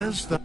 The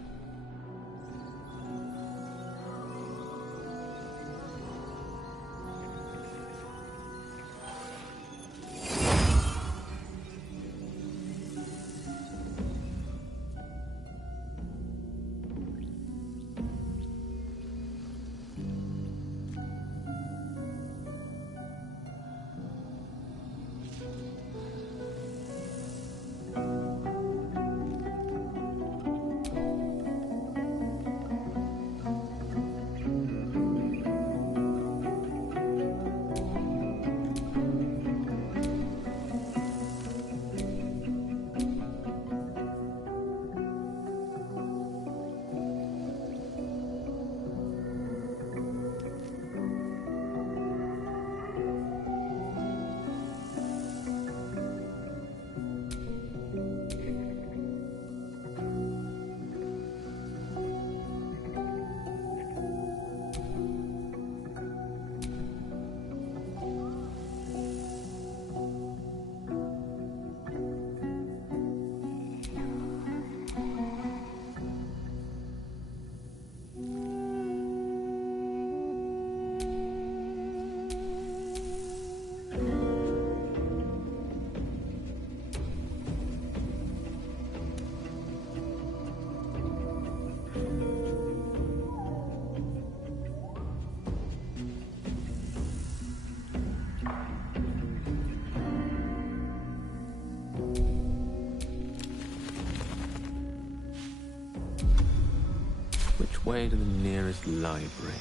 Which way to the nearest library?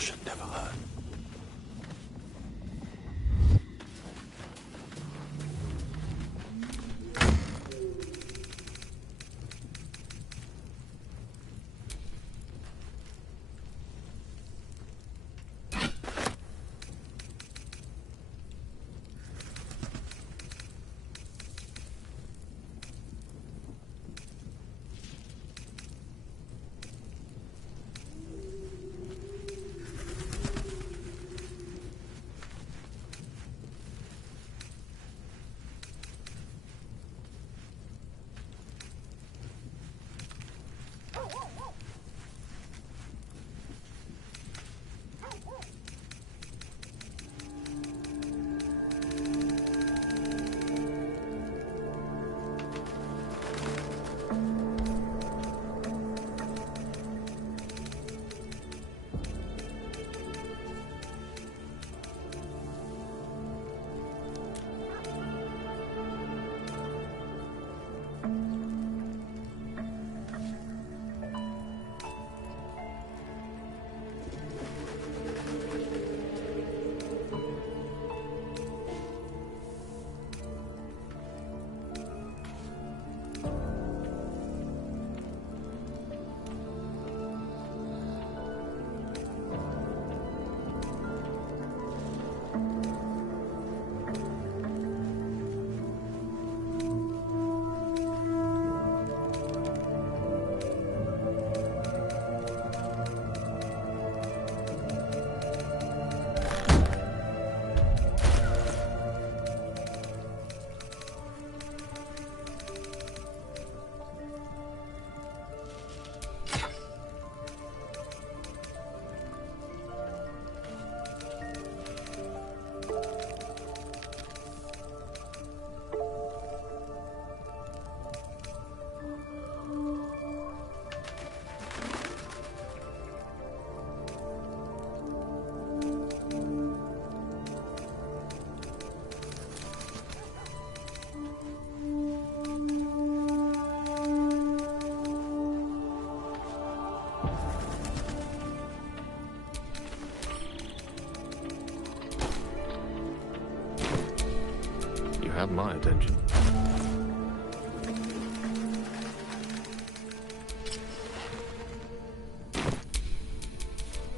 Caution never hurt. You have my attention.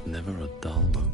Never a dull moment.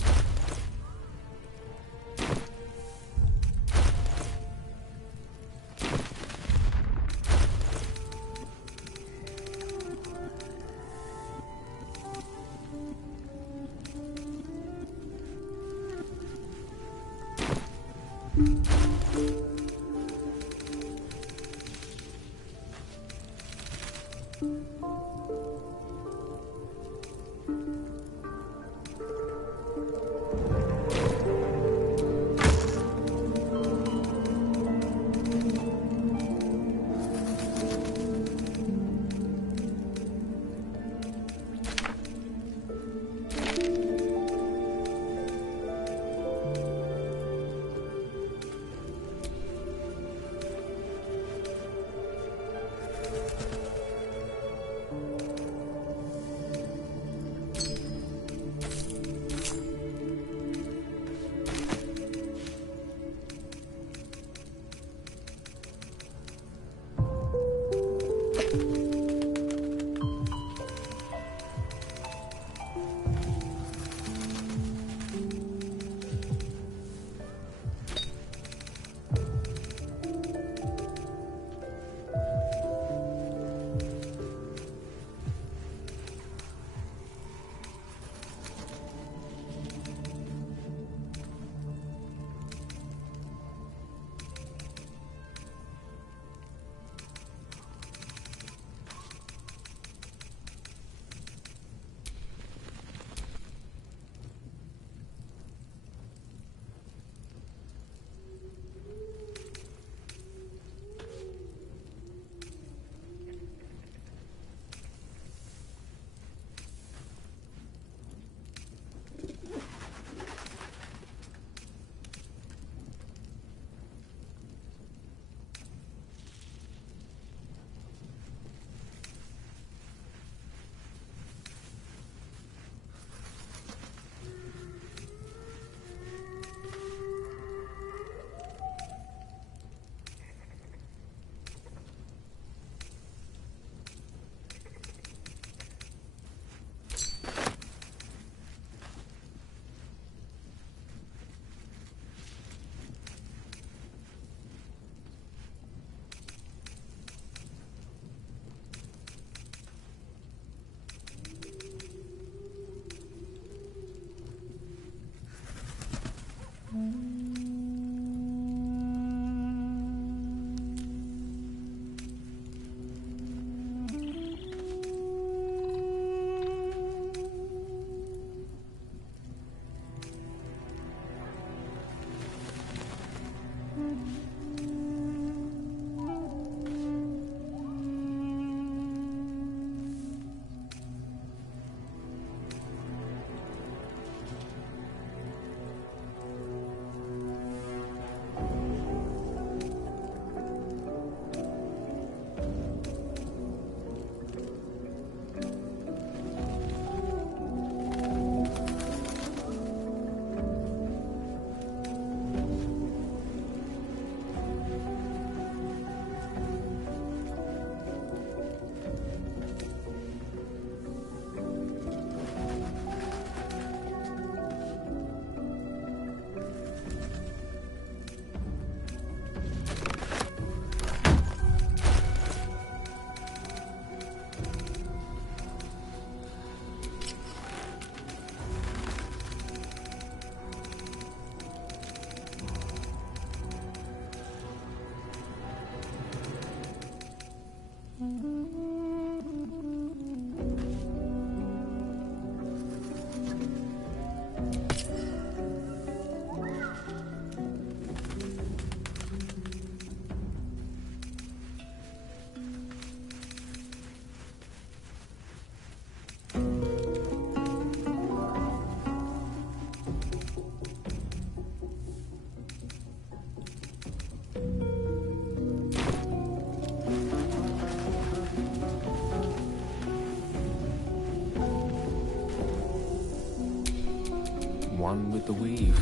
One with the weave.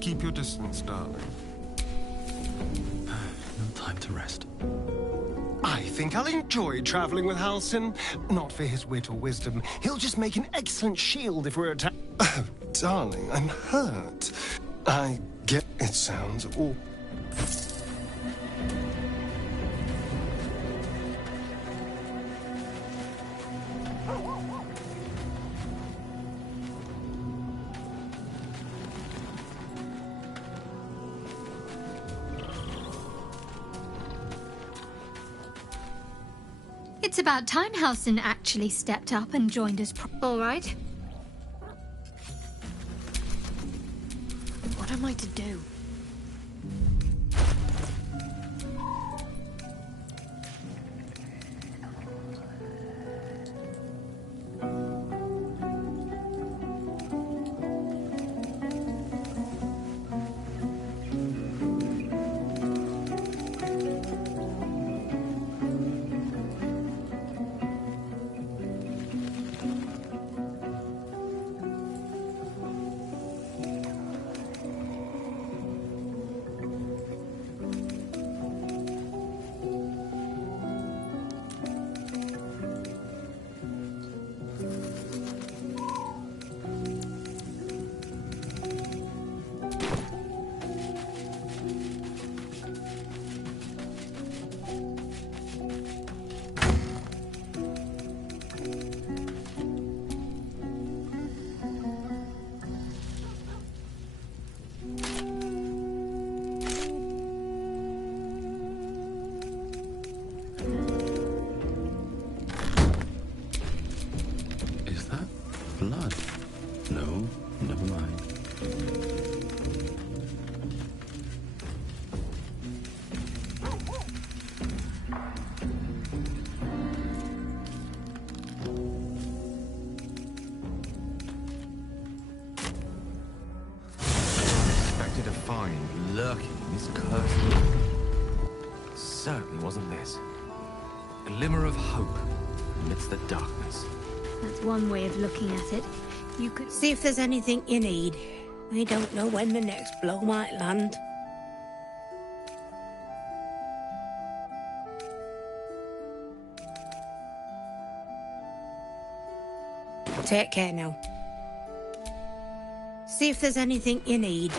Keep your distance, darling. No time to rest. I think I'll enjoy traveling with Halsin. Not for his wit or wisdom. He'll just make an excellent shield if we're attacked. Oh, darling, I'm hurt. I get it sounds awful. It's about time Halsin actually stepped up and joined us. All right. What am I to do? Blood? No, never mind. Expected to find lurking in this cursed room. Certainly wasn't this. Glimmer of hope amidst the darkness. That's one way of looking at it. You could see if there's anything you need. We don't know when the next blow might land. Take care now. See if there's anything you need.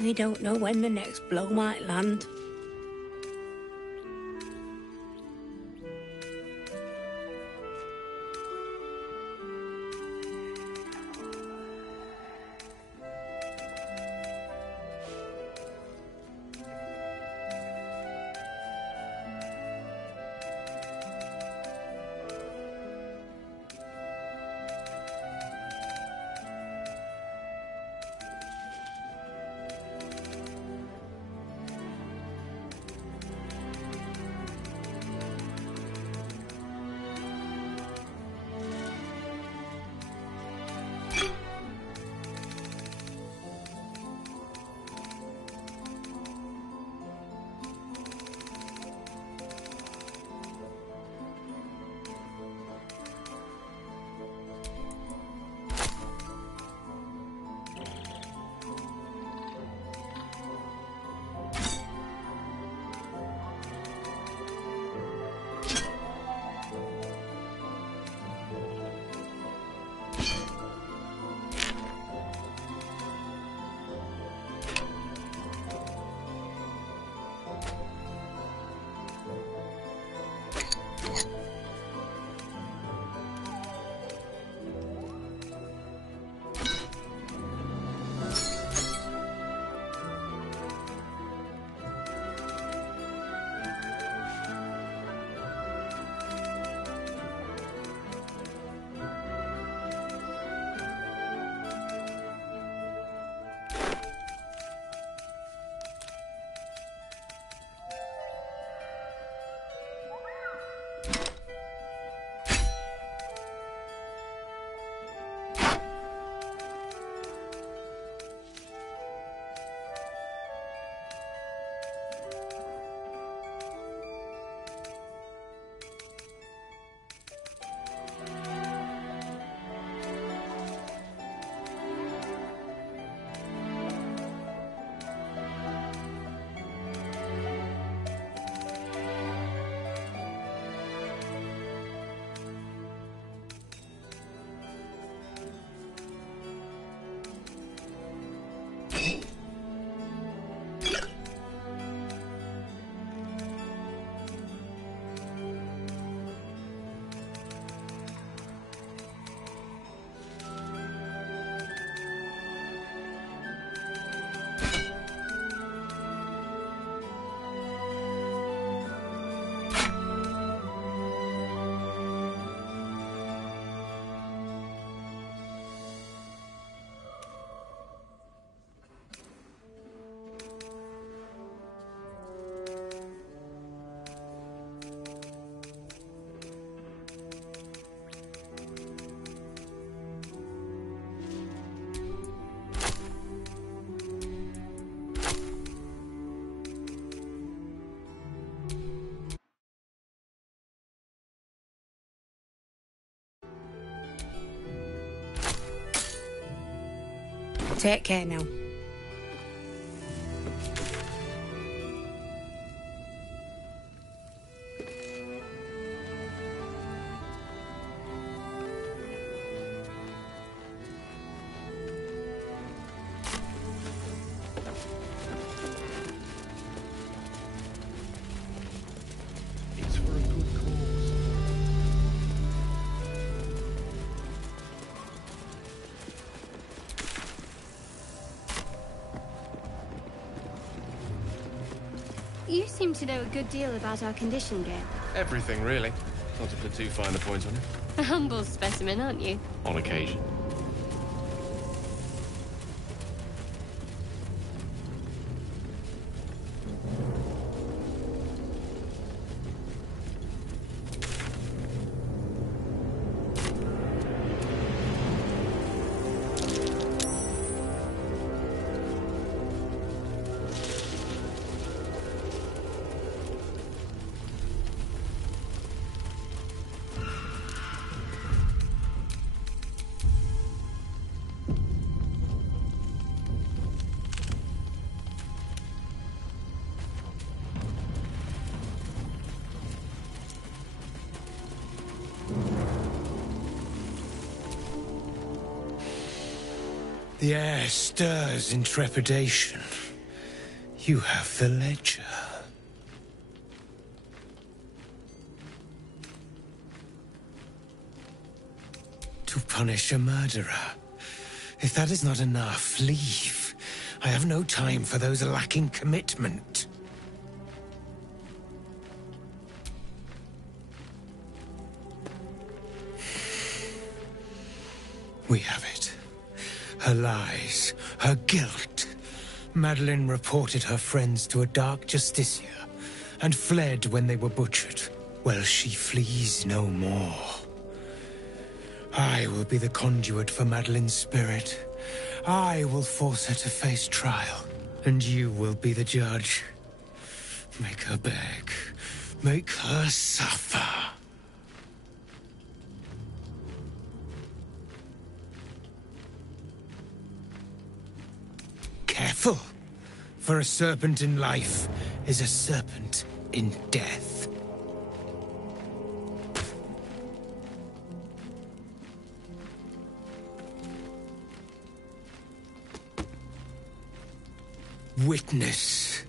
We don't know when the next blow might land. Take care now. It's for a good cause. You seem to know a good deal about our condition game. Everything, really. Not to put too fine a point on it. A humble specimen, aren't you? On occasion. The air stirs in trepidation. You have the ledger. To punish a murderer. If that is not enough, leave. I have no time for those lacking commitment. We have it. Her lies, her guilt. Madeline reported her friends to a dark justiciar and fled when they were butchered. Well, she flees no more. I will be the conduit for Madeline's spirit. I will force her to face trial, and you will be the judge. Make her beg. Make her suffer. Careful, for a serpent in life is a serpent in death. Witness.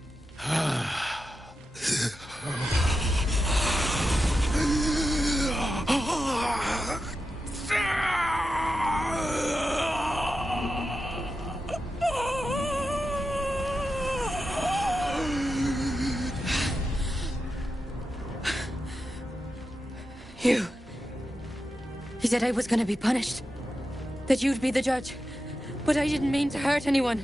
He said I was gonna be punished. That you'd be the judge. But I didn't mean to hurt anyone.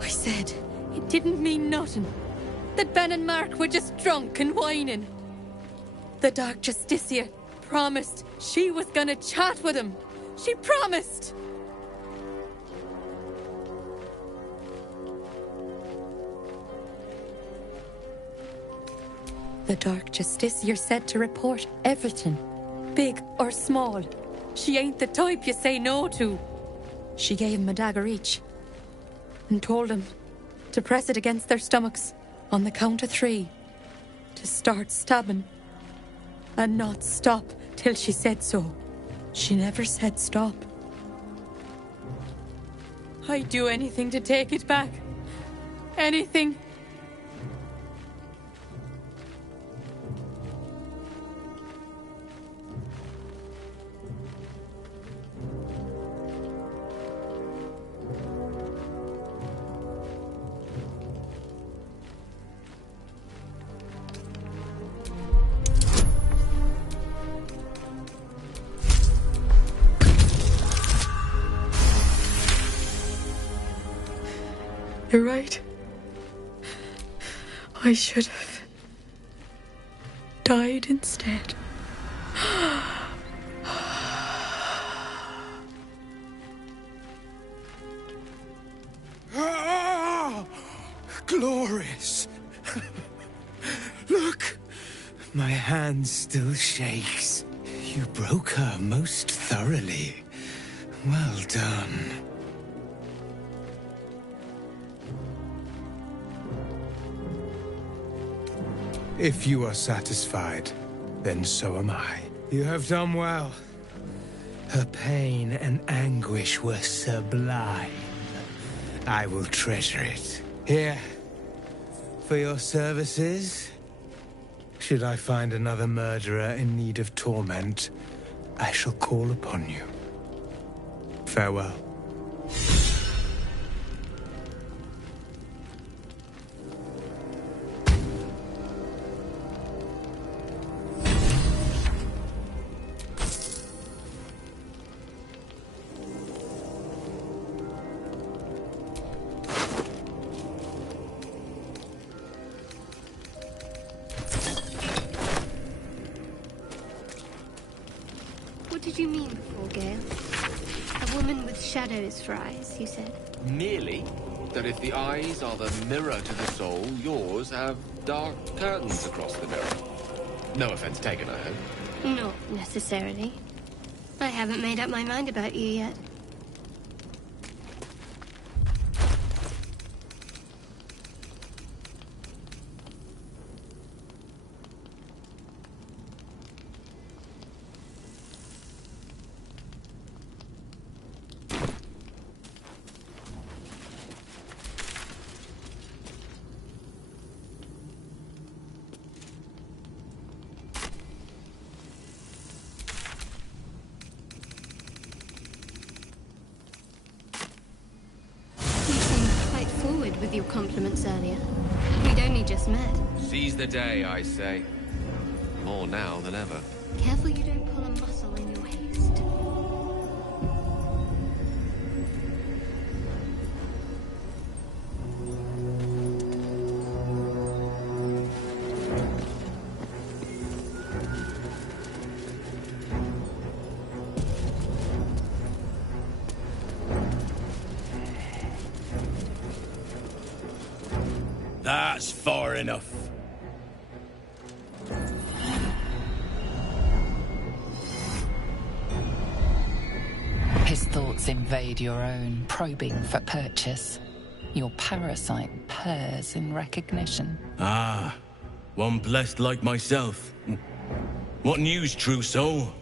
I said it didn't mean nothing. That Ben and Mark were just drunk and whining. The Dark Justiciar promised she was gonna chat with him. She promised! The Dark Justiciar said to report everything, big or small. She ain't the type you say no to. She gave him a dagger each and told him to press it against their stomachs on the count of 3 to start stabbing and not stop till she said so. She never said stop. I'd do anything to take it back. Anything. You're right. I should have died instead. Glorious. Look. My hand still shakes. You broke her most thoroughly. Well done. If you are satisfied, then so am I. You have done well. Her pain and anguish were sublime. I will treasure it. Here, for your services. Should I find another murderer in need of torment, I shall call upon you. Farewell. What did you mean before, Gale? A woman with shadows for eyes, you said? Merely that if the eyes are the mirror to the soul, yours have dark curtains across the mirror. No offense taken, I hope. Not necessarily. I haven't made up my mind about you yet. With your compliments earlier. We'd only just met. Seize the day, I say. More now than ever. Careful you don't pull a muscle in your haste. That's far enough. His thoughts invade your own, probing for purchase. Your parasite purrs in recognition. Ah, one blessed like myself. What news, true soul?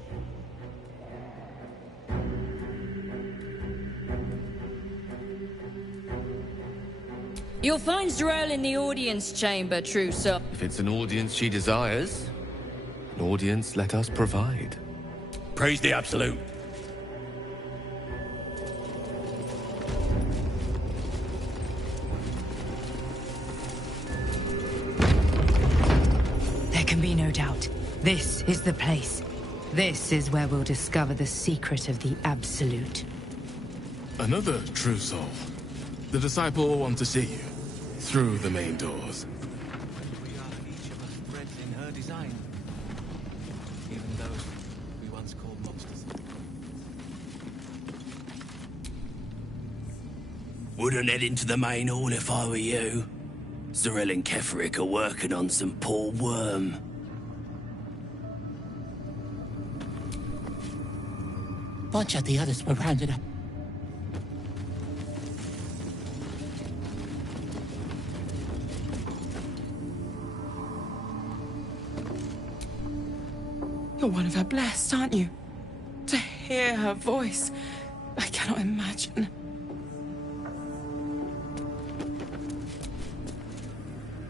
You'll find Z'rell in the audience chamber, true soul. If it's an audience she desires, an audience let us provide. Praise the Absolute. There can be no doubt. This is the place. This is where we'll discover the secret of the Absolute. Another true soul. The disciple will want to see you. Through the main doors. We are each of us bred in her design. Even those we once called monsters. Wouldn't head into the main hall if I were you. Z'rell and Keferic are working on some poor worm. Bunch of the others were rounded up. You're one of her blessed, aren't you? To hear her voice, I cannot imagine.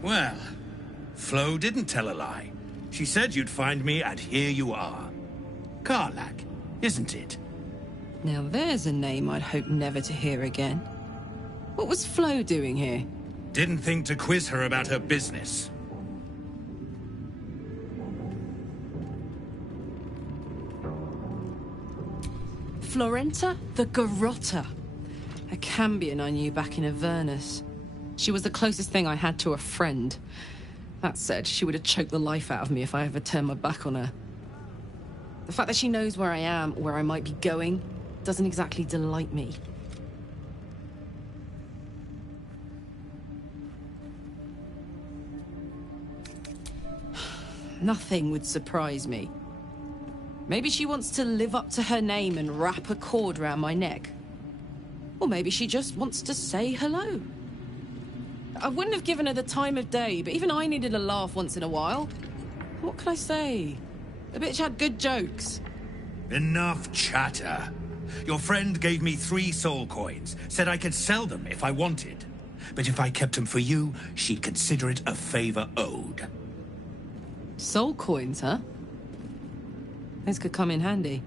Well, Flo didn't tell a lie. She said you'd find me, and here you are. Karlach, isn't it? Now there's a name I'd hope never to hear again. What was Flo doing here? Didn't think to quiz her about her business. Florenta the Garotta. A Cambion I knew back in Avernus. She was the closest thing I had to a friend. That said, she would have choked the life out of me if I ever turned my back on her. The fact that she knows where I am, where I might be going, doesn't exactly delight me. Nothing would surprise me. Maybe she wants to live up to her name and wrap a cord around my neck. Or maybe she just wants to say hello. I wouldn't have given her the time of day, but even I needed a laugh once in a while. What could I say? The bitch had good jokes. Enough chatter. Your friend gave me 3 soul coins, said I could sell them if I wanted. But if I kept them for you, she'd consider it a favor owed. Soul coins, huh? Those could come in handy.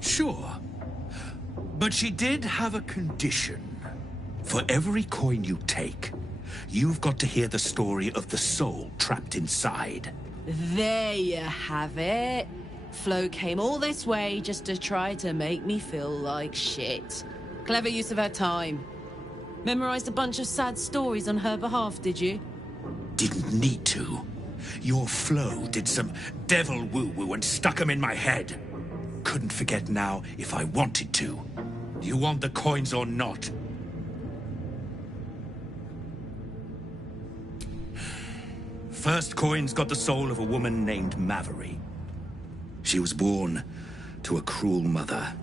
Sure. But she did have a condition. For every coin you take, you've got to hear the story of the soul trapped inside. There you have it. Flo came all this way just to try to make me feel like shit. Clever use of her time. Memorized a bunch of sad stories on her behalf, did you? Didn't need to. Your Flo did some devil woo-woo and stuck 'em in my head. Couldn't forget now if I wanted to. You want the coins or not? First coin's got the soul of a woman named Maverick. She was born to a cruel mother,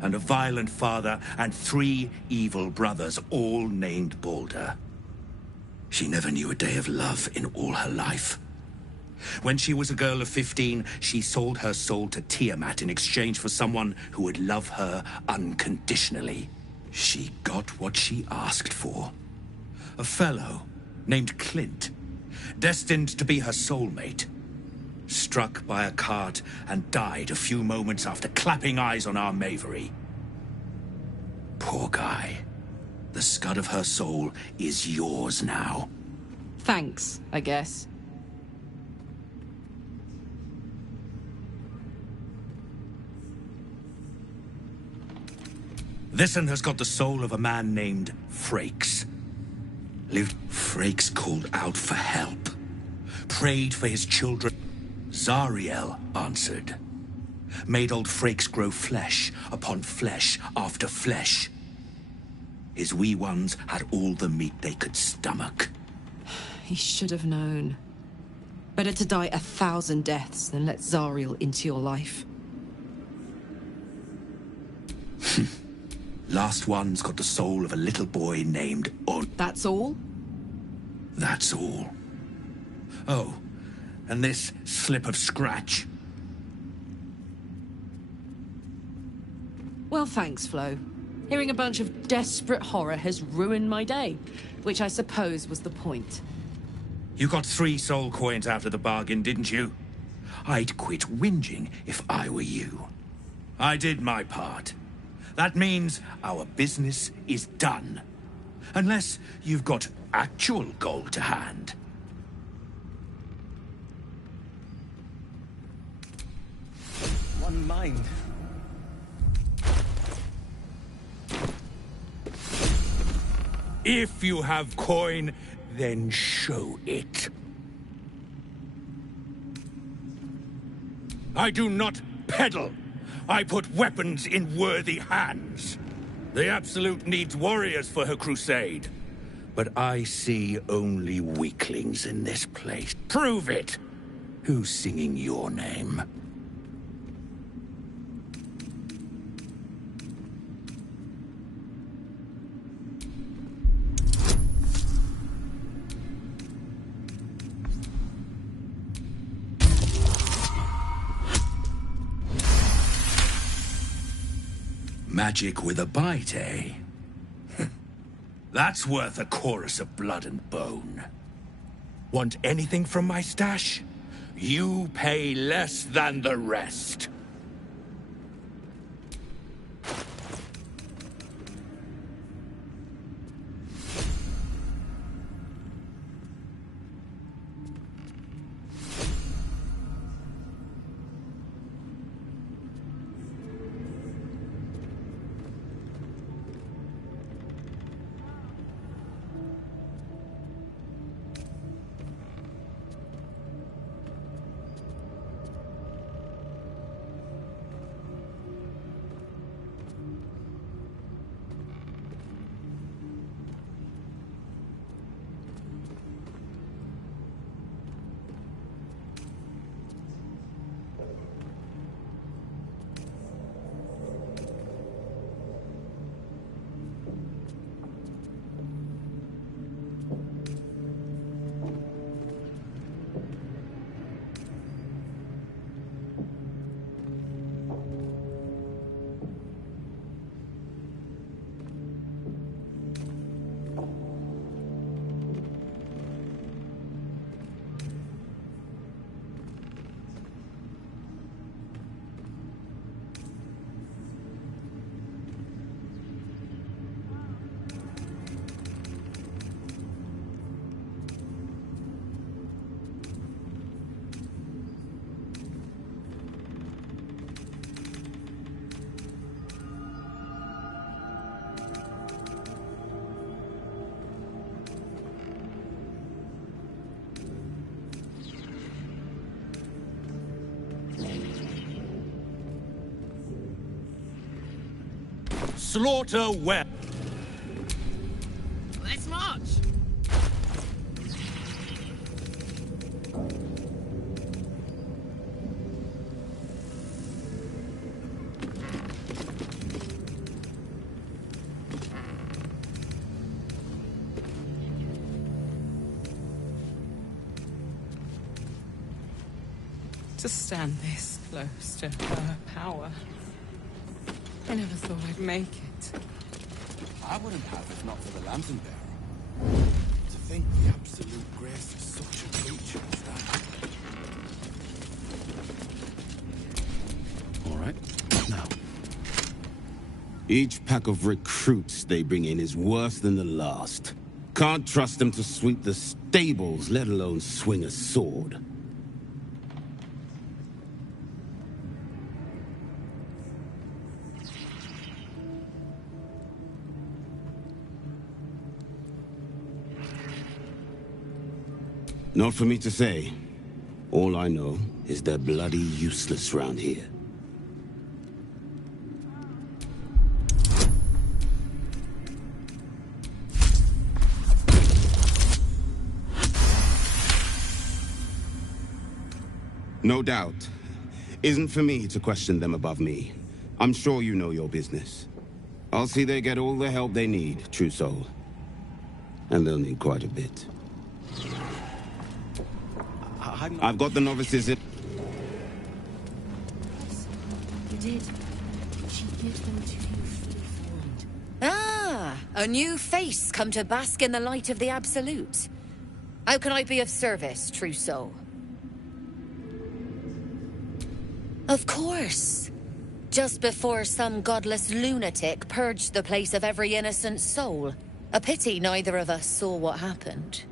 and a violent father, and 3 evil brothers, all named Balder. She never knew a day of love in all her life. When she was a girl of 15, she sold her soul to Tiamat in exchange for someone who would love her unconditionally. She got what she asked for. A fellow named Clint, destined to be her soulmate. Struck by a cart and died a few moments after clapping eyes on our Mavery. Poor guy. The scud of her soul is yours now. Thanks, I guess. This one has got the soul of a man named Frakes. Frakes called out for help. Prayed for his children. Zariel answered. Made old Frakes grow flesh upon flesh after flesh. His wee ones had all the meat they could stomach. He should have known. Better to die 1,000 deaths than let Zariel into your life. Last one's got the soul of a little boy named On. That's all? That's all. Oh, and this slip of scratch. Well, thanks, Flo. Hearing a bunch of desperate horror has ruined my day, which I suppose was the point. You got 3 soul coins after the bargain, didn't you? I'd quit whinging if I were you. I did my part. That means our business is done. Unless you've got actual gold to hand. One mind. If you have coin, then show it. I do not peddle. I put weapons in worthy hands. The Absolute needs warriors for her crusade. But I see only weaklings in this place. Prove it! Who's singing your name? Magic with a bite, eh? That's worth a chorus of blood and bone. Want anything from my stash? You pay less than the rest. slaughter well. Let's march! To stand this close to her power. I never thought I'd make it. I wouldn't have if not for the lantern bearer. To think the absolute grace is such a creature as that. All right, now. Each pack of recruits they bring in is worse than the last. Can't trust them to sweep the stables, let alone swing a sword. Not for me to say. All I know is they're bloody useless round here. No doubt. Isn't for me to question them above me. I'm sure you know your business. I'll see they get all the help they need, true soul. And they'll need quite a bit. I've got the novices in. You did. She gave them to you fully formed. Ah, a new face come to bask in the light of the Absolute. How can I be of service, true soul? Of course. Just before some godless lunatic purged the place of every innocent soul. A pity neither of us saw what happened.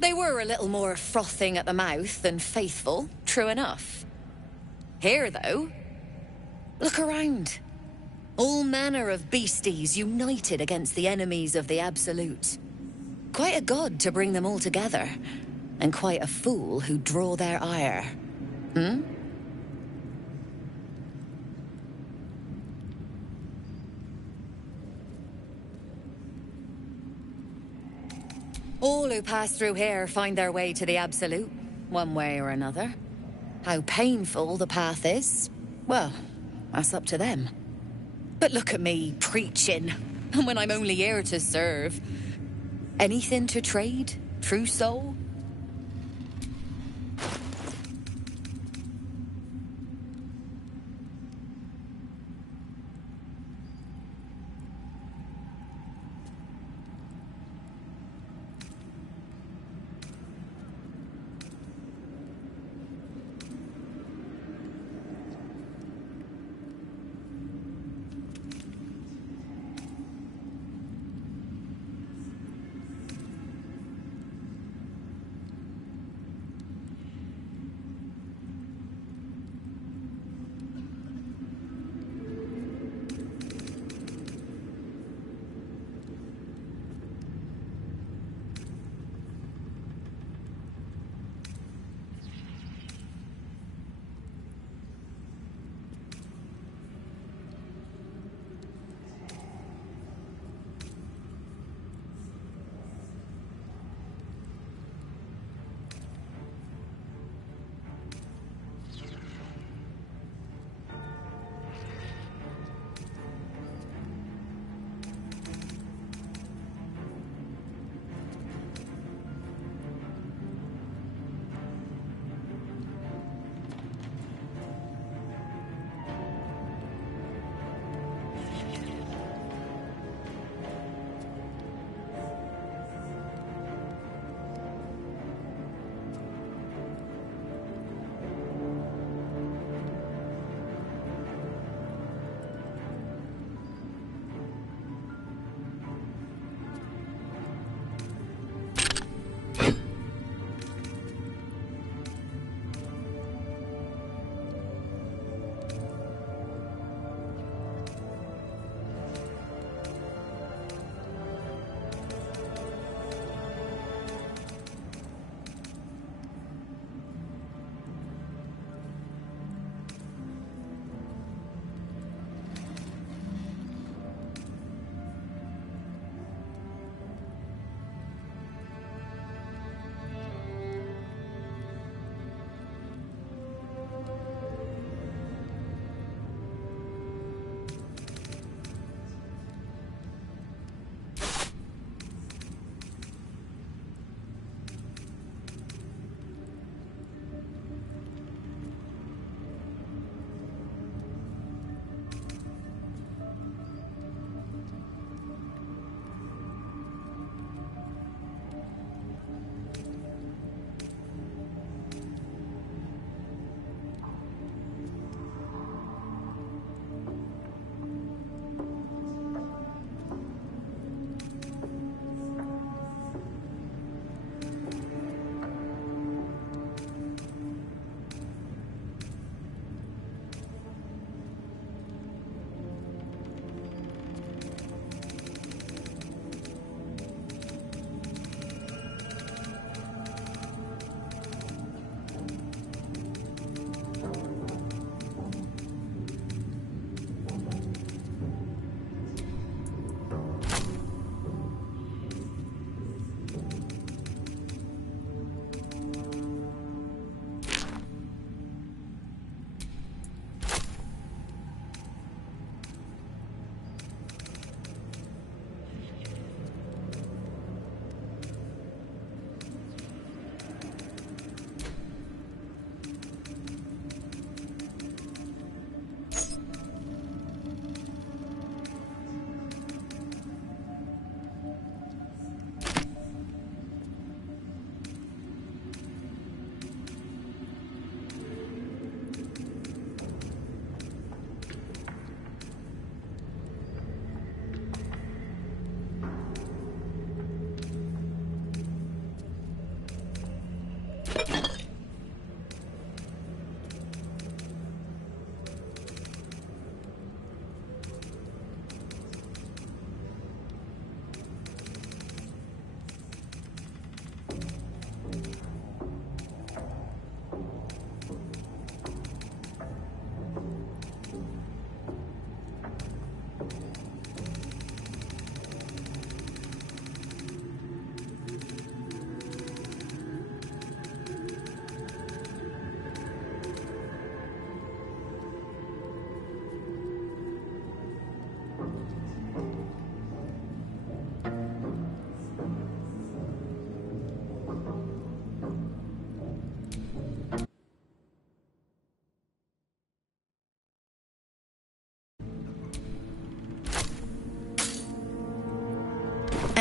They were a little more frothing at the mouth than faithful, true enough. Here, though, look around. All manner of beasties united against the enemies of the Absolute. Quite a god to bring them all together, and quite a fool who draw their ire. Hmm? All who pass through here find their way to the Absolute, one way or another. How painful the path is, well, that's up to them. But look at me preaching, when I'm only here to serve. Anything to trade, true soul?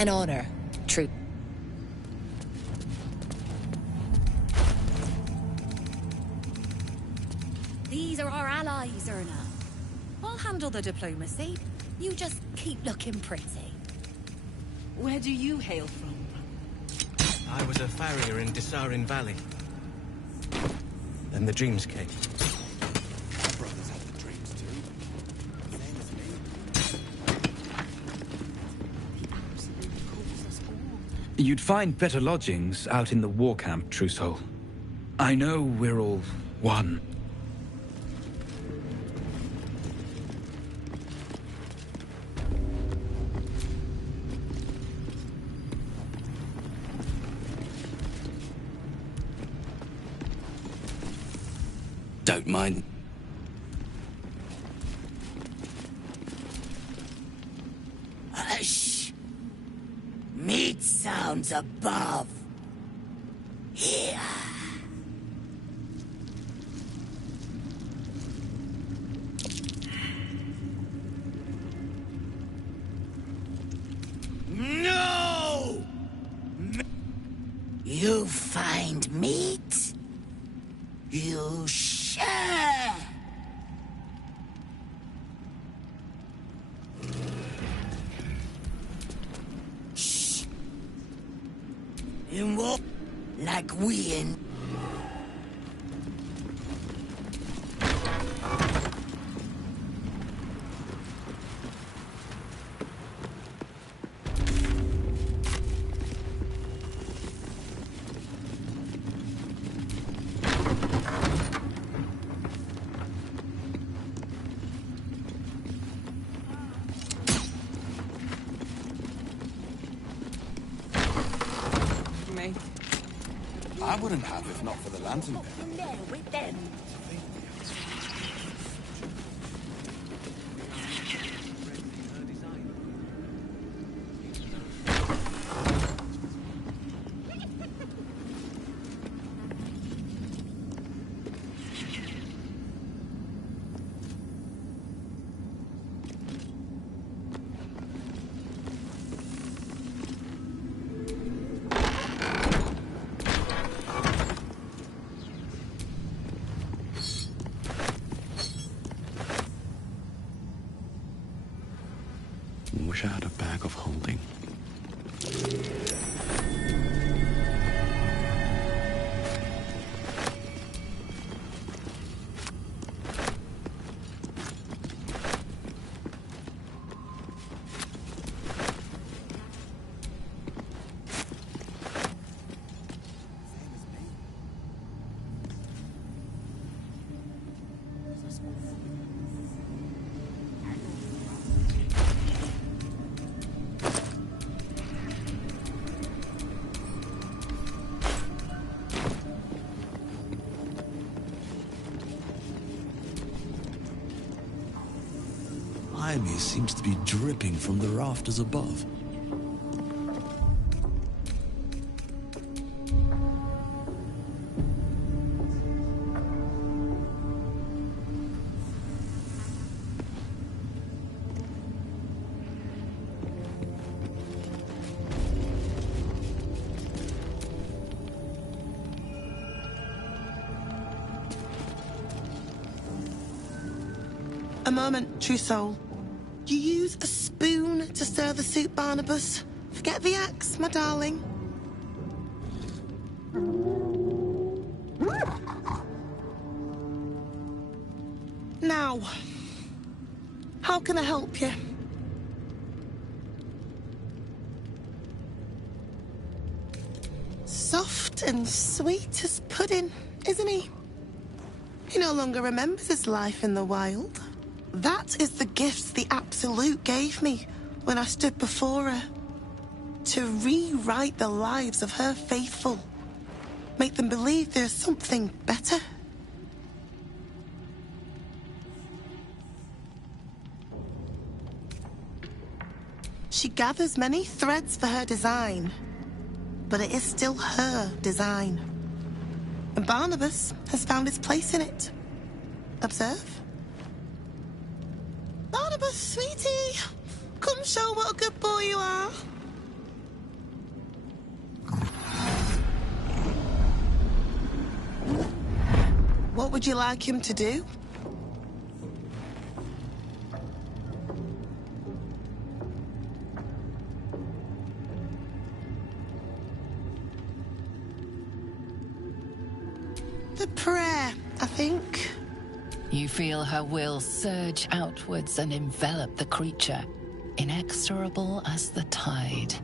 An honor, true. These are our allies, Erna. I'll handle the diplomacy. You just keep looking pretty. Where do you hail from? I was a farrier in Desarin Valley. Then the dreams came. My brothers had the dreams too. Same as me. The Absolute calls us all. You'd find better lodgings out in the war camp, True Soul. I know we're all one. Don't mind. Hush! Meat sounds above. Here. No! You find meat? You share. Shh. In what? Like we in. I wouldn't have if not for the lantern bearer. From there with them. Wish I had a bag of holding. Ivy seems to be dripping from the rafters above. A moment, True Soul. You use a spoon to stir the soup, Barnabas. Forget the axe, my darling. Now, how can I help you? Soft and sweet as pudding, isn't he? He no longer remembers his life in the wild. That is the gift the Absolute gave me when I stood before her. To rewrite the lives of her faithful. Make them believe there's something better. She gathers many threads for her design, but it is still her design. And Barnabas has found his place in it. Observe. Barnabas, sweetie, come show what a good boy you are. would you like him to do? The prayer, I think. You feel her will surge outwards and envelop the creature, inexorable as the tide.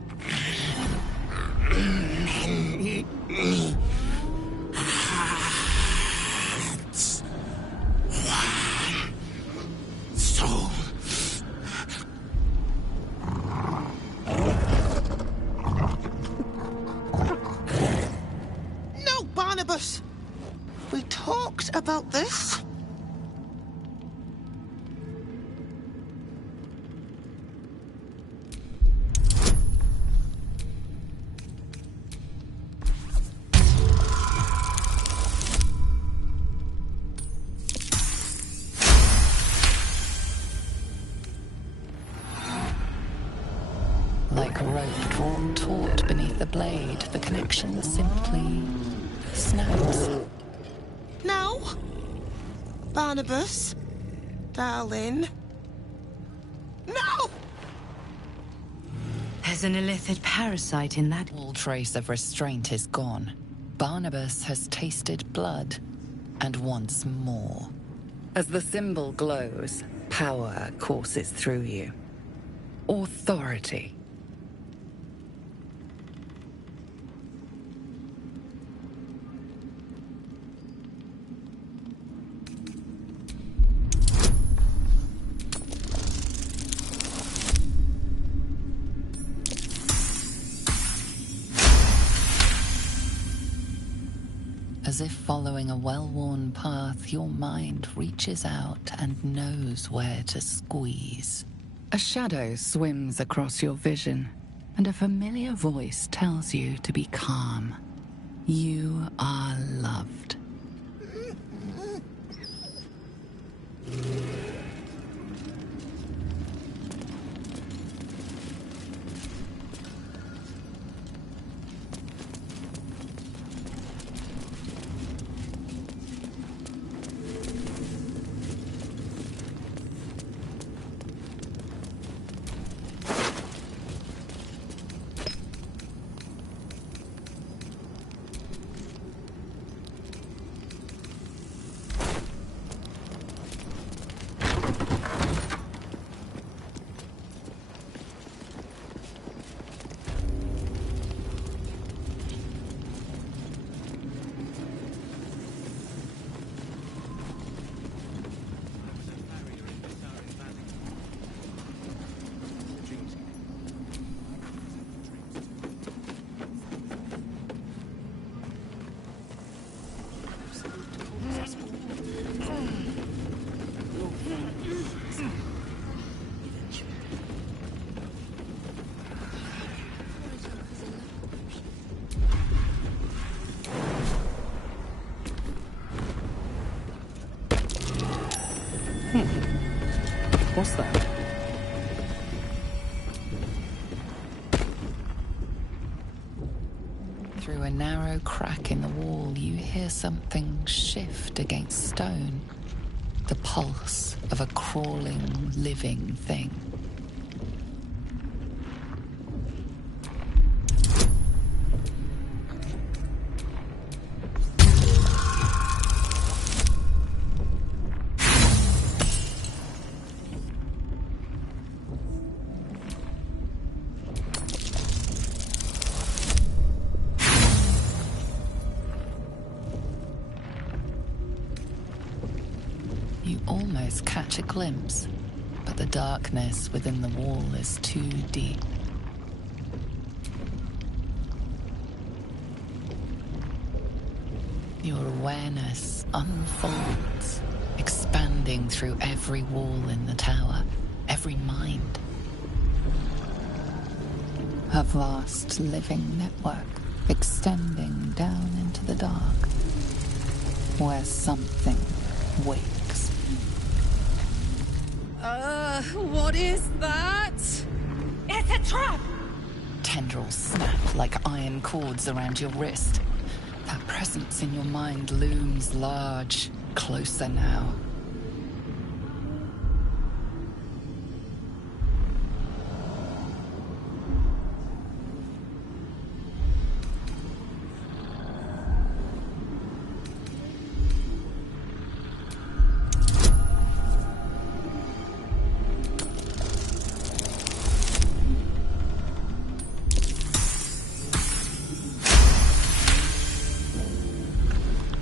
Soul. No, Barnabas! We talked about this. Like a rope drawn taut beneath the blade, the connection simply snaps. No. Barnabas. Darling. No! There's an illithid parasite in that. All trace of restraint is gone. Barnabas has tasted blood, and wants more. As the symbol glows, power courses through you. Authority. As if following a well-worn path, your mind reaches out and knows where to squeeze. A shadow swims across your vision, and a familiar voice tells you to be calm. You are loved. What's that? Through a narrow crack in the wall, you hear something shift against stone. The pulse of a crawling, living thing. You almost catch a glimpse, but the darkness within the wall is too deep. Your awareness unfolds, expanding through every wall in the tower, every mind. A vast living network extending down into the dark, where something wakes. What is that? It's a trap! Tendrils snap like iron cords around your wrist. That presence in your mind looms large, closer now.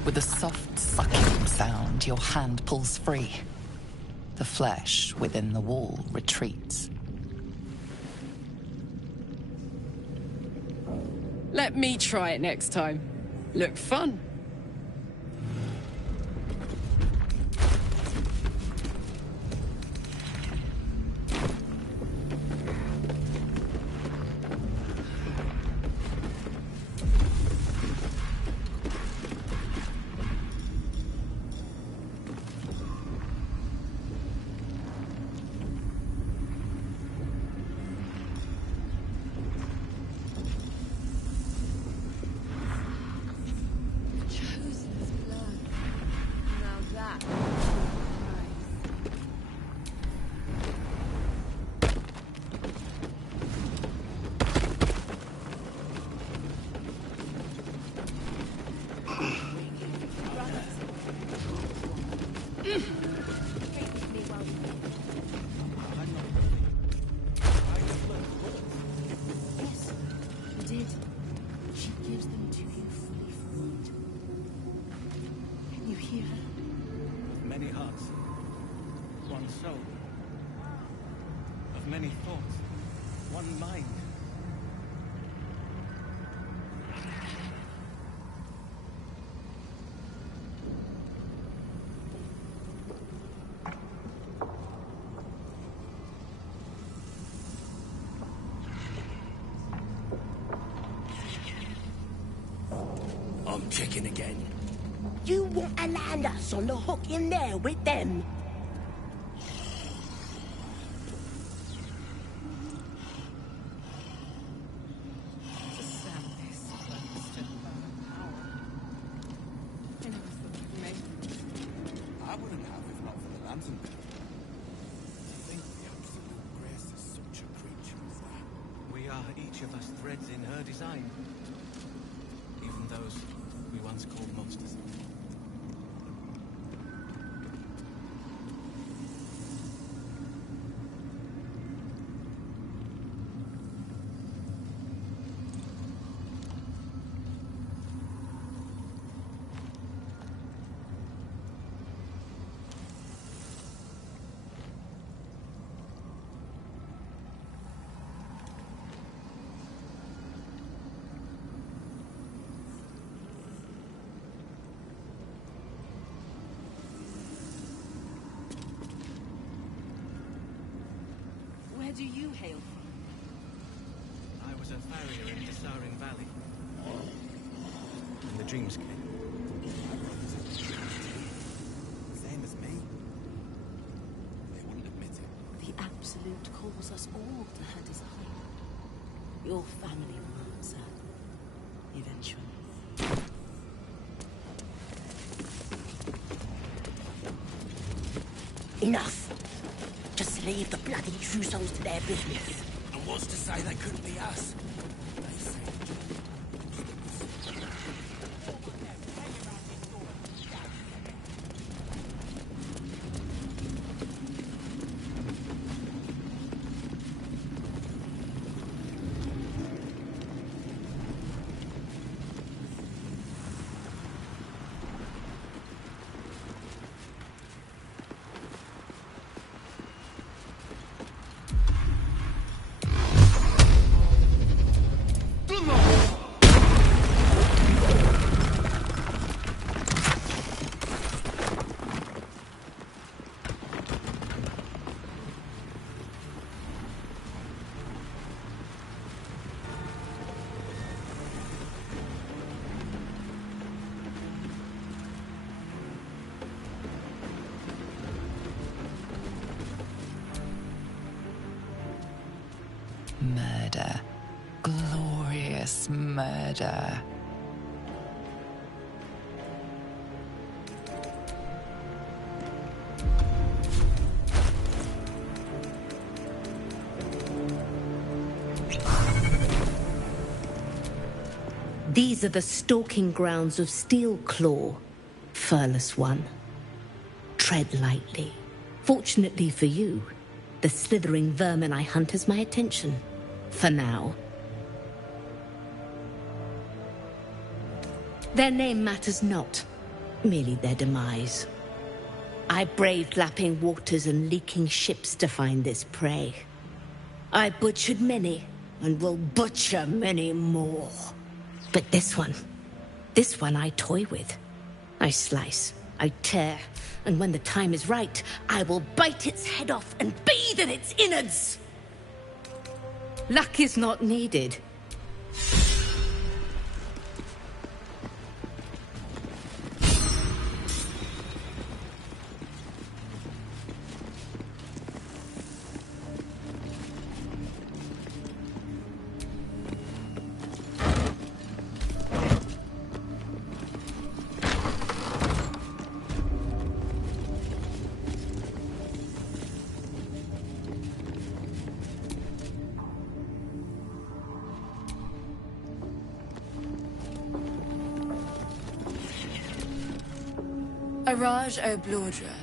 With a soft, sucking sound, your hand pulls free. The flesh within the wall retreats. Let me try it next time. Look fun. Many thoughts, one mind. I'm checking again. You want to land us on the hook in there with them? Each of us threads in her design. Even those we once called monsters. Where do you hail from? I was a farrier in Desarin Valley. When the dreams came. Same as me. They wouldn't admit it. The Absolute calls us all to her design. Your family will answer. Eventually. Enough! Just leave the bloody true souls to their business. And what's to say they couldn't be us? Murder. Glorious murder. These are the stalking grounds of Steelclaw, furless one. Tread lightly. Fortunately for you, the slithering vermin I hunt has my attention. For now. Their name matters not, merely their demise. I braved lapping waters and leaking ships to find this prey. I butchered many, and will butcher many more. But this one I toy with. I slice, I tear, and when the time is right, I will bite its head off and bathe in its innards! Luck is not needed. Raj O'Blodra,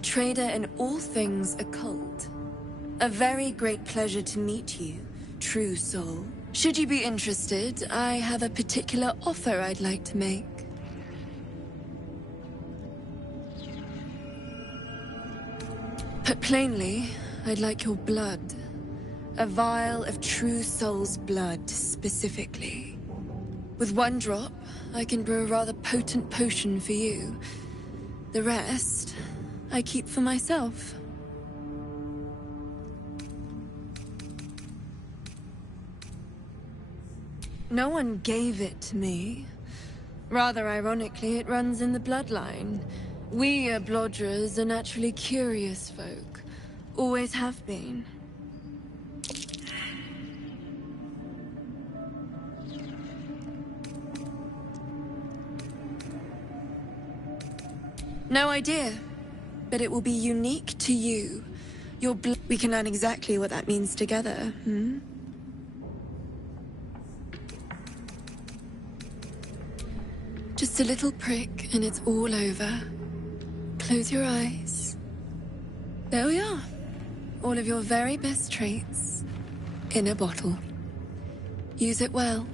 trader in all things occult. A very great pleasure to meet you, true soul. Should you be interested, I have a particular offer I'd like to make. Put plainly, I'd like your blood. A vial of true soul's blood, specifically. With one drop, I can brew a rather potent potion for you. The rest, I keep for myself. No one gave it to me. Rather ironically, it runs in the bloodline. We O'Blodras are naturally curious folk. Always have been. No idea, but it will be unique to you. Your blood. We can learn exactly what that means together, hmm? Just a little prick and it's all over. Close your eyes. There we are. All of your very best traits in a bottle. Use it well.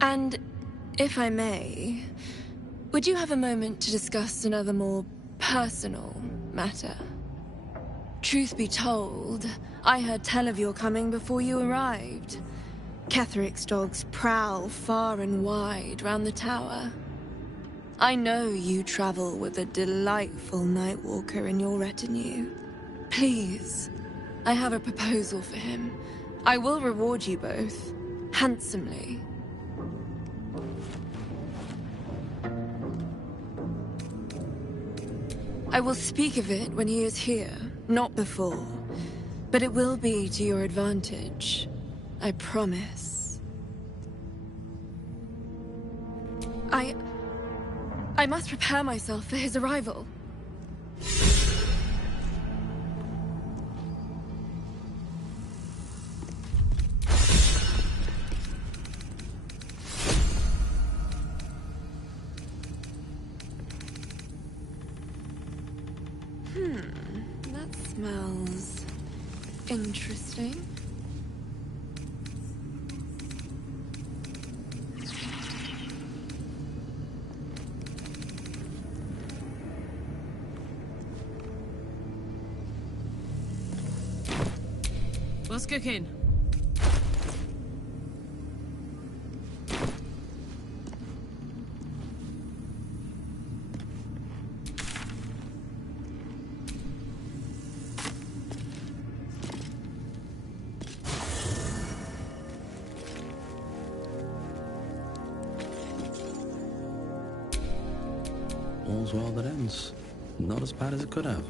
And if I may, would you have a moment to discuss another more personal matter? Truth be told, I heard tell of your coming before you arrived. Ketheric's dogs prowl far and wide round the tower. I know you travel with a delightful Nightwalker in your retinue. Please, I have a proposal for him. I will reward you both, handsomely. I will speak of it when he is here, not before. But it will be to your advantage. I promise. I must prepare myself for his arrival. That smells interesting. What's cooking? All's well that ends. Not as bad as it could have.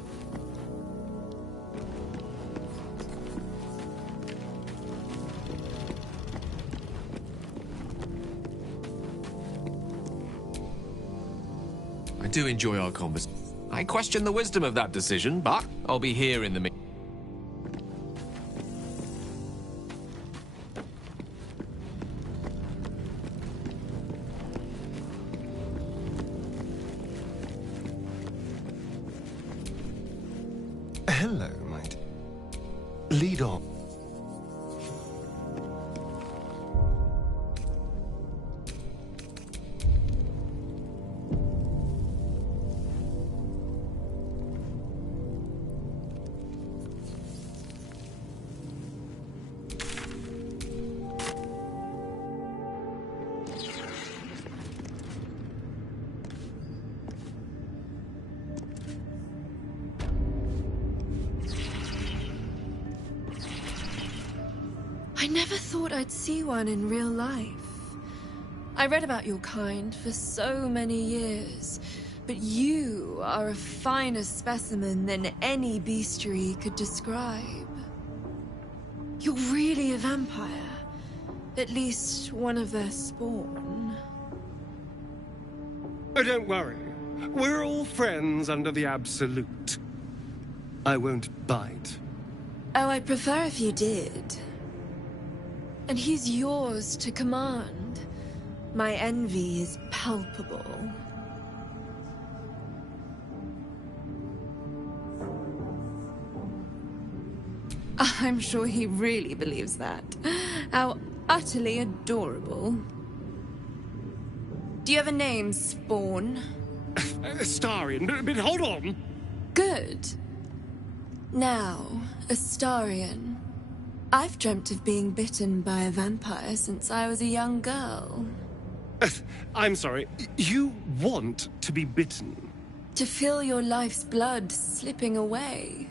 I do enjoy our conversation. I question the wisdom of that decision, but I'll be here in the meantime. got? I never thought I'd see one in real life. I read about your kind for so many years, but you are a finer specimen than any bestiary could describe. You're really a vampire. At least one of their spawn. Oh, don't worry. We're all friends under the Absolute. I won't bite. Oh, I'd prefer if you did. And he's yours to command. My envy is palpable. I'm sure he really believes that. How utterly adorable. Do you have a name, Spawn? Astarion, but hold on. Good. Now, Astarion. I've dreamt of being bitten by a vampire since I was a young girl. I'm sorry, you want to be bitten? To feel your life's blood slipping away.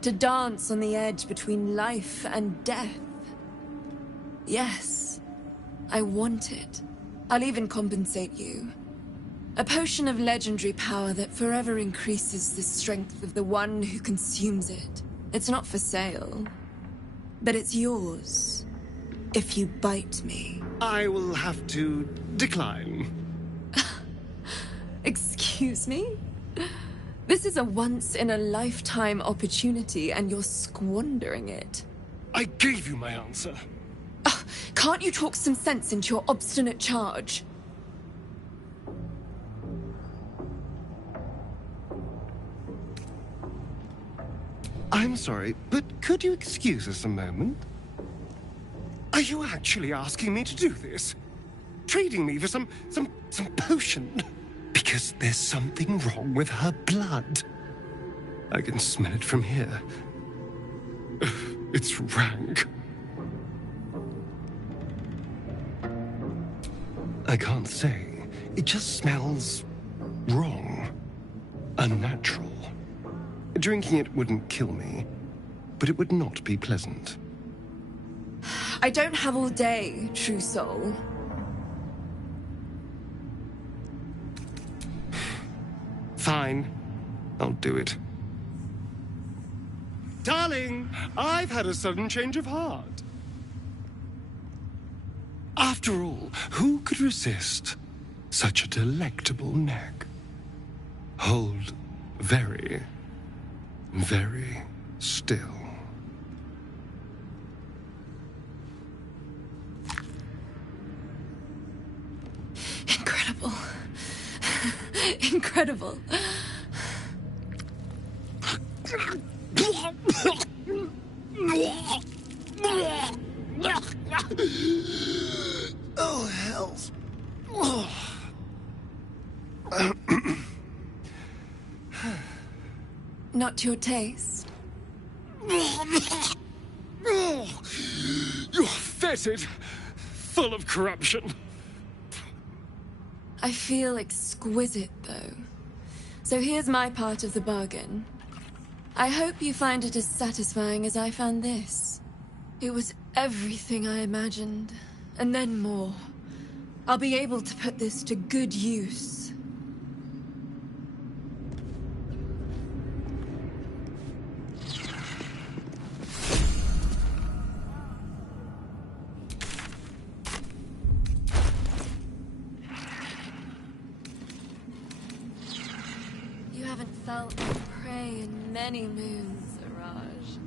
To dance on the edge between life and death. Yes, I want it. I'll even compensate you. A potion of legendary power that forever increases the strength of the one who consumes it. It's not for sale. But it's yours, if you bite me. I will have to decline. Excuse me? This is a once-in-a-lifetime opportunity, and you're squandering it. I gave you my answer. Can't you talk some sense into your obstinate charge? I'm sorry, but could you excuse us a moment? Are you actually asking me to do this? Trading me for some potion? Because there's something wrong with her blood. I can smell it from here. It's rank. I can't say. It just smells wrong. Unnatural. Drinking it wouldn't kill me, but it would not be pleasant. I don't have all day, true soul. Fine. I'll do it. Darling, I've had a sudden change of heart. After all, who could resist such a delectable neck? Hold very, very still. Incredible. Incredible. Oh, hells. Not to your taste. You're fetid, full of corruption. I feel exquisite, though. So here's my part of the bargain. I hope you find it as satisfying as I found this. It was everything I imagined, and then more. I'll be able to put this to good use. You haven't felt prey in many moons, Raj.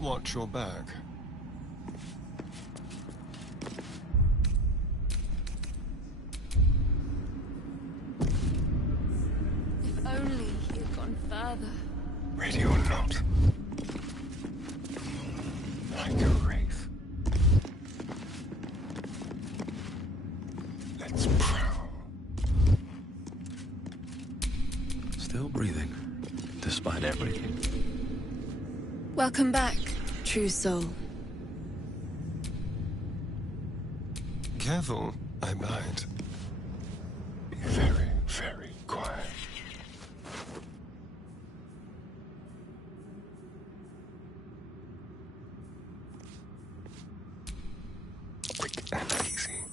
Watch your back. If only he had gone further. Ready or not. Like a wraith. Let's prowl. Still breathing, despite everything. Welcome back, true soul. Careful, I might. Be very, very quiet. Quick and easy.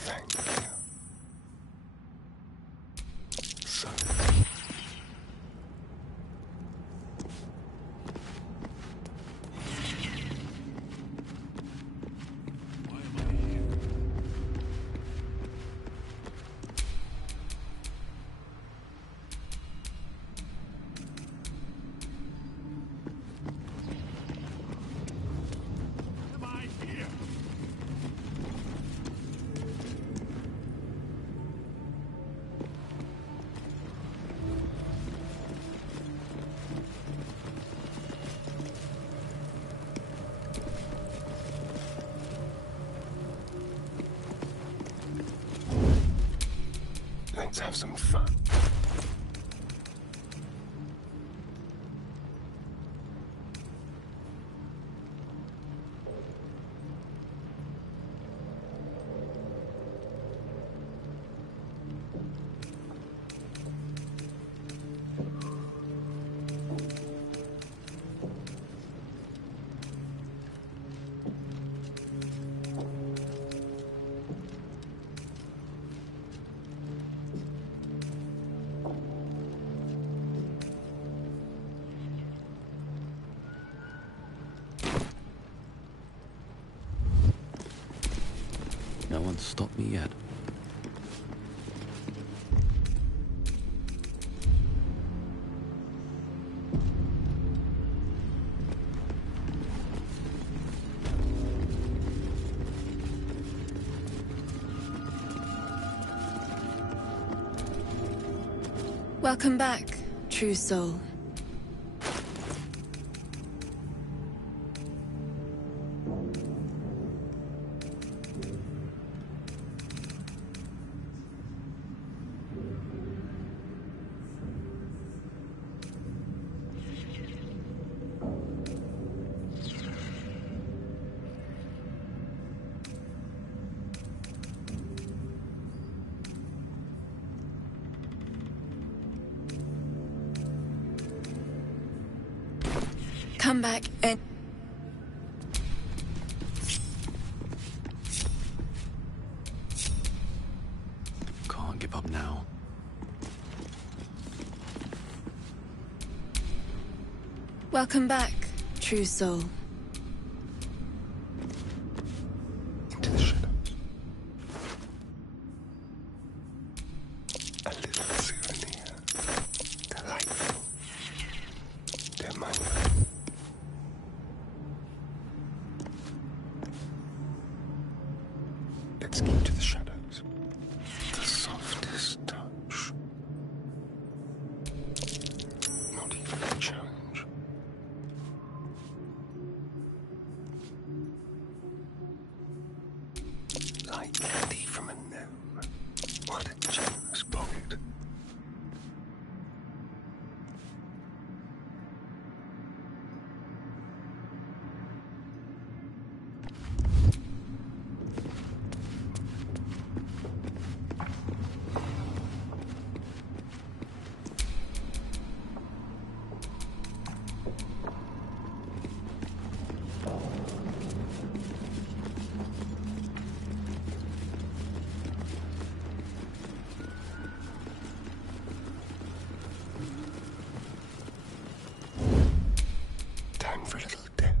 Thank you. So. Let's have some fun. No one's stopped me yet. Welcome back, true soul. Come back and... Can't give up now. Welcome back, true soul. Into the shadows. A little souvenir. Delightful. Don't mind that. Let's keep to the shadows. The softest touch. Not even a challenge. Like candy from a gnome. What a generous pocket. Time for a little dip.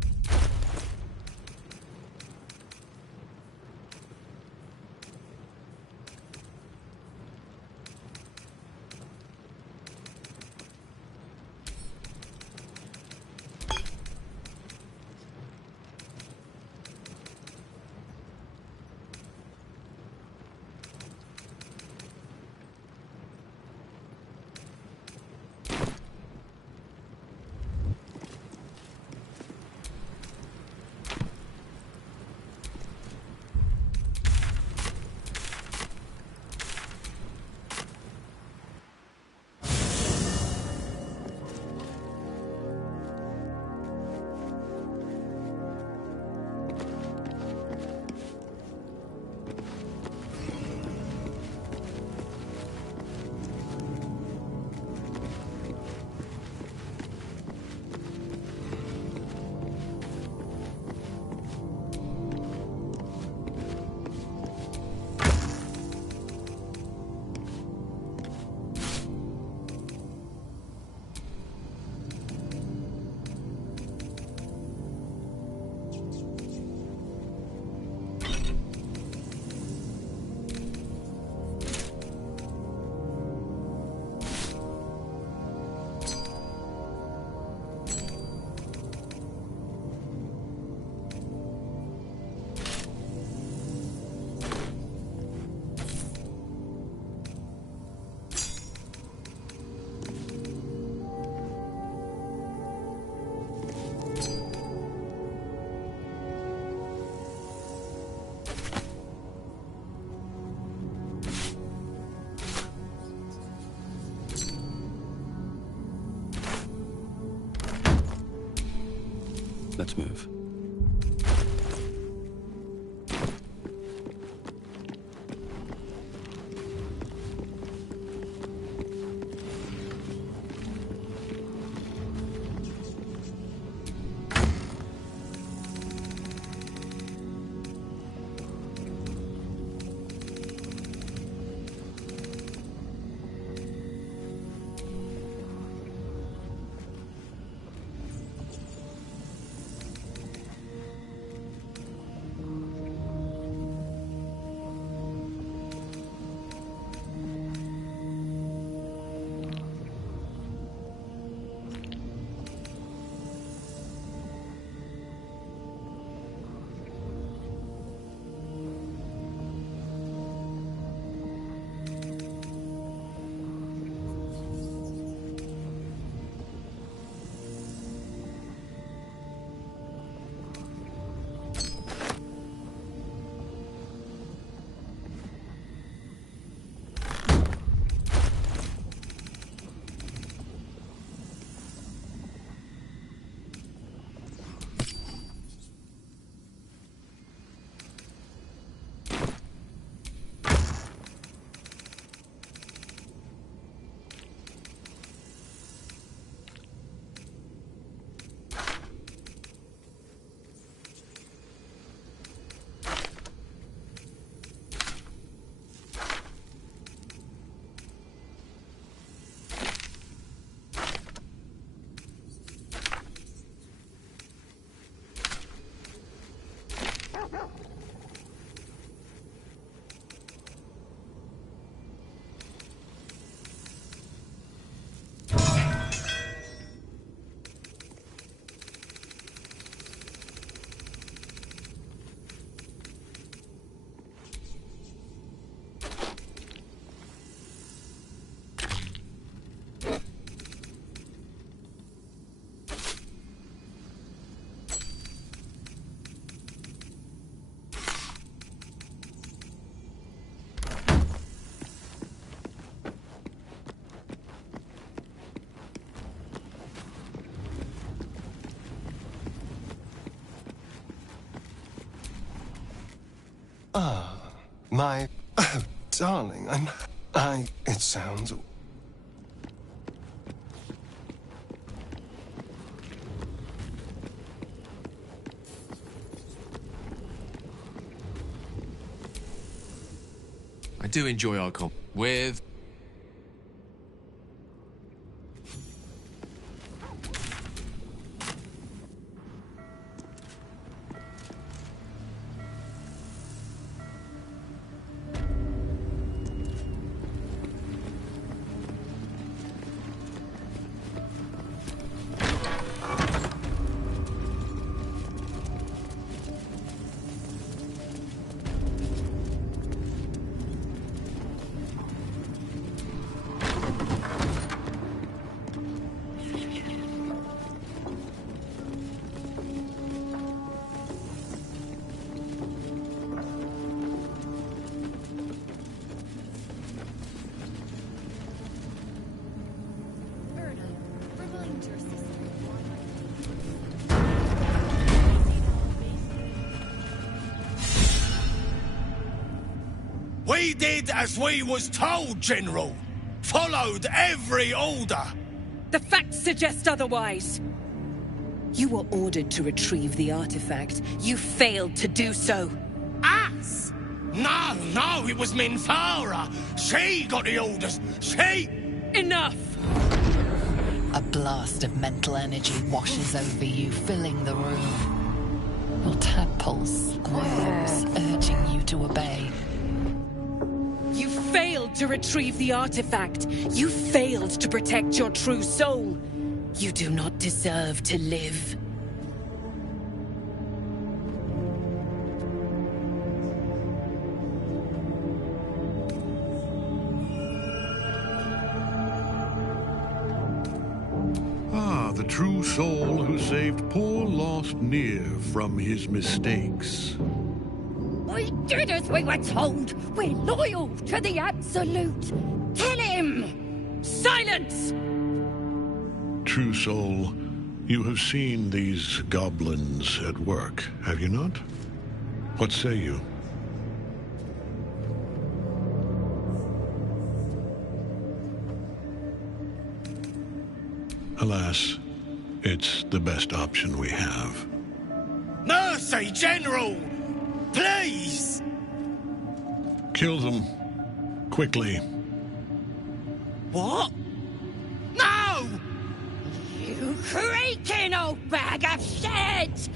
Let's move. My... Oh, darling, It sounds... I do enjoy our comp with... We did as we was told, General. Followed every order. The facts suggest otherwise. You were ordered to retrieve the artifact. You failed to do so. Us? No, it was Minthara. She got the orders. She... Enough! A blast of mental energy washes over you, filling the room. Your tadpoles squirms, urging you to obey. You failed to retrieve the artifact. You failed to protect your true soul. You do not deserve to live. The true soul who saved poor lost Nier from his mistakes. We did as we were told. We're loyal to the Absolute. Tell him! Silence! True soul, You have seen these goblins at work, have you not? What say you? Alas, it's the best option we have. Mercy, General! Please! Kill them. Quickly. What? No! You creaking old bag of shit!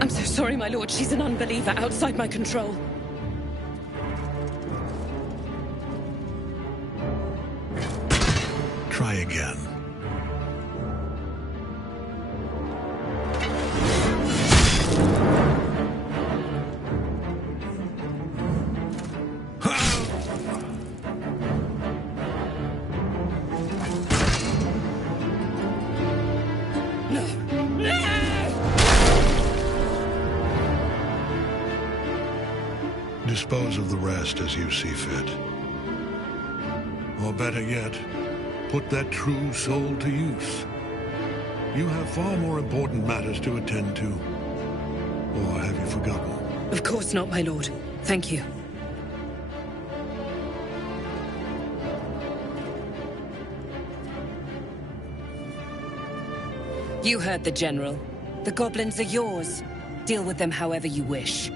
I'm so sorry, my lord. She's an unbeliever outside my control. Try again. Dispose of the rest as you see fit. Or better yet, put that true soul to use. You have far more important matters to attend to. Or have you forgotten? Of course not, my lord. Thank you. You heard the General. The goblins are yours. Deal with them however you wish.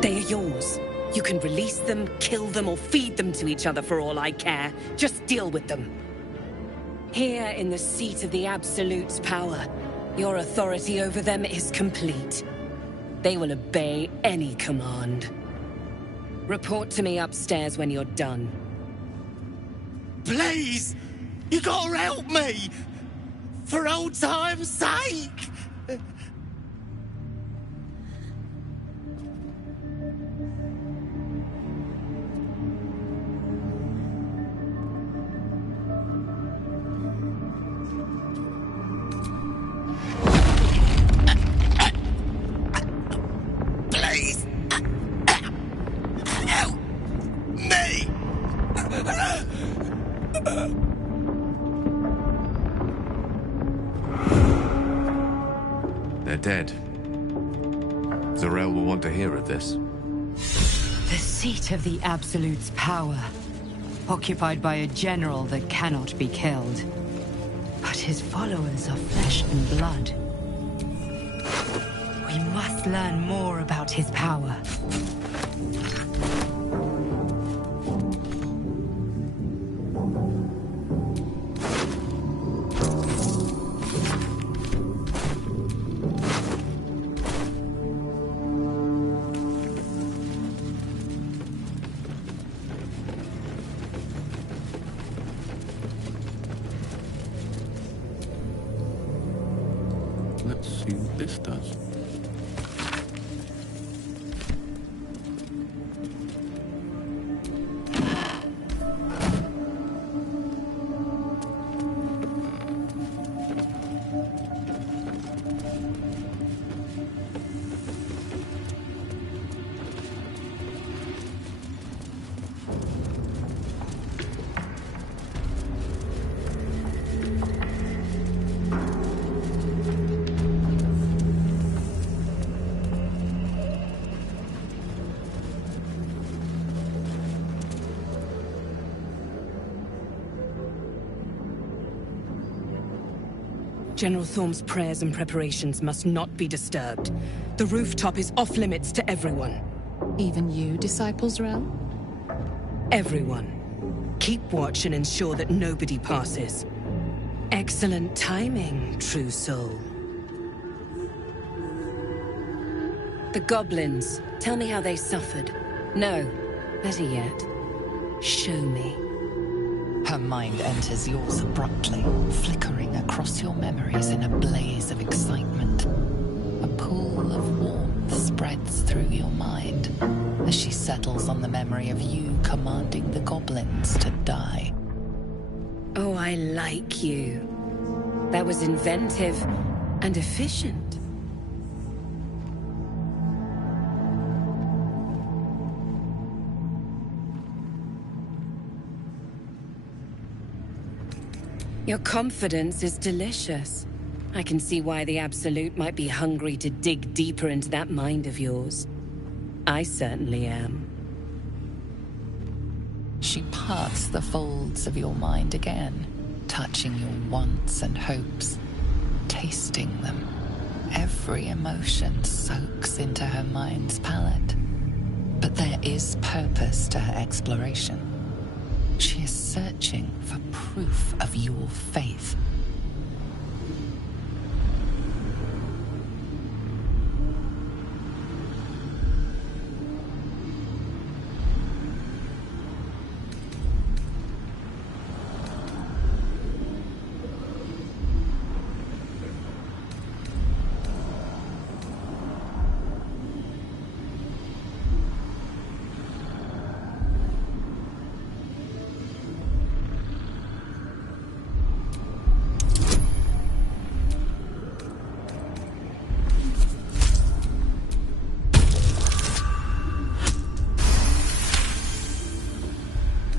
They are yours. You can release them, kill them, or feed them to each other for all I care. Just deal with them. Here in the seat of the Absolute's power, your authority over them is complete. They will obey any command. Report to me upstairs when you're done. Please! You gotta help me! For old time's sake! Please! Help me! They're dead. Zarel will want to hear of this. The seat of the Absolute's power, occupied by a general that cannot be killed. But his followers are flesh and blood. We must learn more about his power. Let's see what this does. General Thorm's prayers and preparations must not be disturbed. The rooftop is off-limits to everyone. Even you, Disciple Zarel? Everyone. Keep watch and ensure that nobody passes. Excellent timing, true soul. The goblins. Tell me how they suffered. No, better yet, show me. Her mind enters yours abruptly, flickering across your memories in a blaze of excitement. A pool of warmth spreads through your mind, as she settles on the memory of you commanding the goblins to die. Oh, I like you. That was inventive and efficient. Your confidence is delicious. I can see why the Absolute might be hungry to dig deeper into that mind of yours. I certainly am. She parts the folds of your mind again, touching your wants and hopes, tasting them. Every emotion soaks into her mind's palette. But there is purpose to her exploration. She is searching for proof of your faith.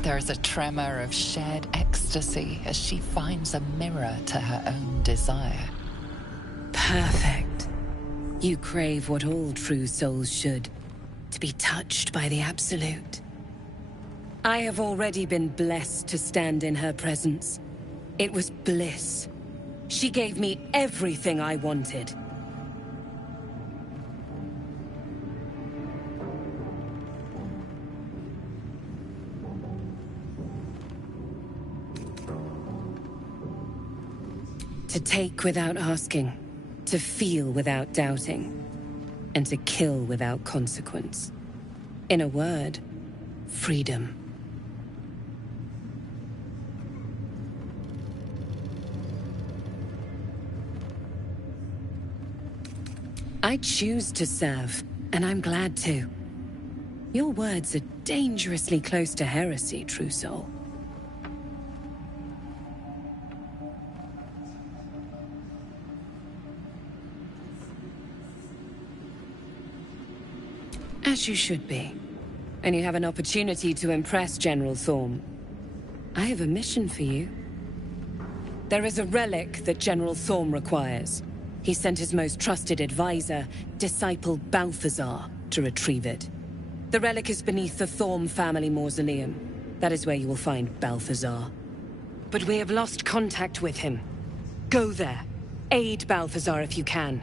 There is a tremor of shared ecstasy as she finds a mirror to her own desire. Perfect. You crave what all true souls should, to be touched by the Absolute. I have already been blessed to stand in her presence. It was bliss. She gave me everything I wanted. To take without asking, to feel without doubting, and to kill without consequence. In a word, freedom. I choose to serve, and I'm glad to. Your words are dangerously close to heresy, true soul. As you should be. And you have an opportunity to impress General Thorm. I have a mission for you. There is a relic that General Thorm requires. He sent his most trusted advisor, disciple Balthazar, to retrieve it. The relic is beneath the Thorm family mausoleum. That is where you will find Balthazar. But we have lost contact with him. Go there, aid Balthazar if you can,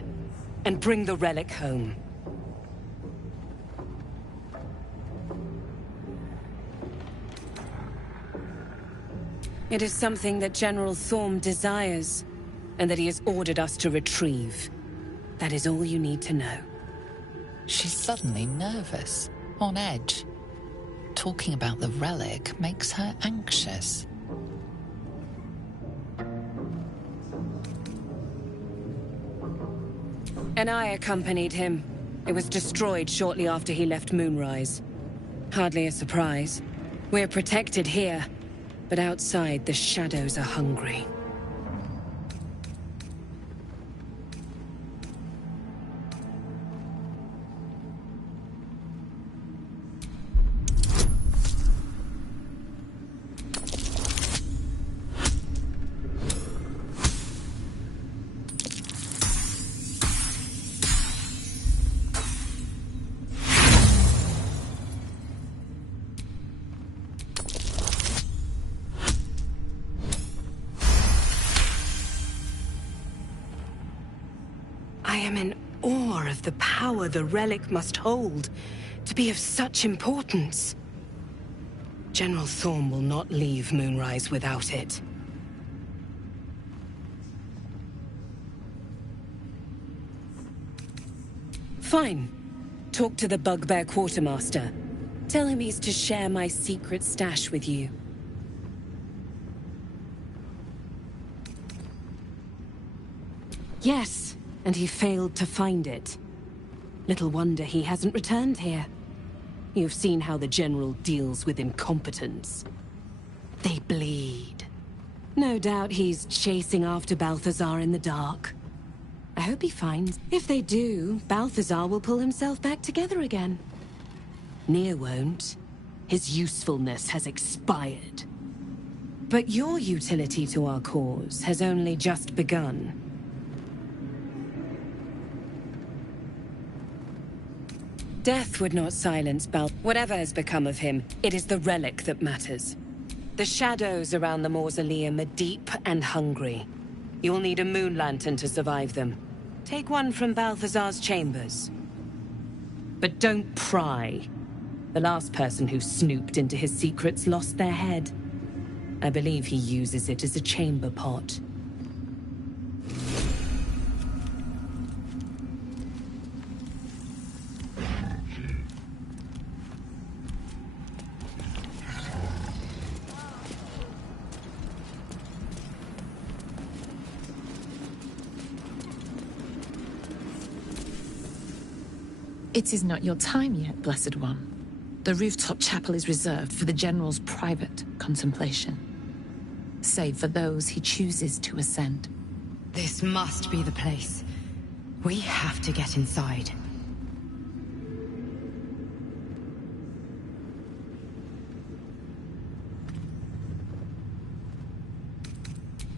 and bring the relic home. It is something that General Thorm desires, and that he has ordered us to retrieve. That is all you need to know. She's suddenly nervous, on edge. Talking about the relic makes her anxious. And I accompanied him. It was destroyed shortly after he left Moonrise. Hardly a surprise. We're protected here. But outside, the shadows are hungry. I am in awe of the power the relic must hold to be of such importance. General Thorm will not leave Moonrise without it. Fine. Talk to the Bugbear Quartermaster. Tell him he's to share my secret stash with you. Yes. And he failed to find it. Little wonder he hasn't returned here. You've seen how the General deals with incompetence. They bleed. No doubt he's chasing after Balthazar in the dark. I hope he finds. If they do, Balthazar will pull himself back together again. Nier won't. His usefulness has expired. But your utility to our cause has only just begun. Death would not silence Whatever has become of him, it is the relic that matters. The shadows around the mausoleum are deep and hungry. You'll need a moon lantern to survive them. Take one from Balthazar's chambers. But don't pry. The last person who snooped into his secrets lost their head. I believe he uses it as a chamber pot. It is not your time yet, Blessed One. The rooftop chapel is reserved for the General's private contemplation, save for those he chooses to ascend. This must be the place. We have to get inside.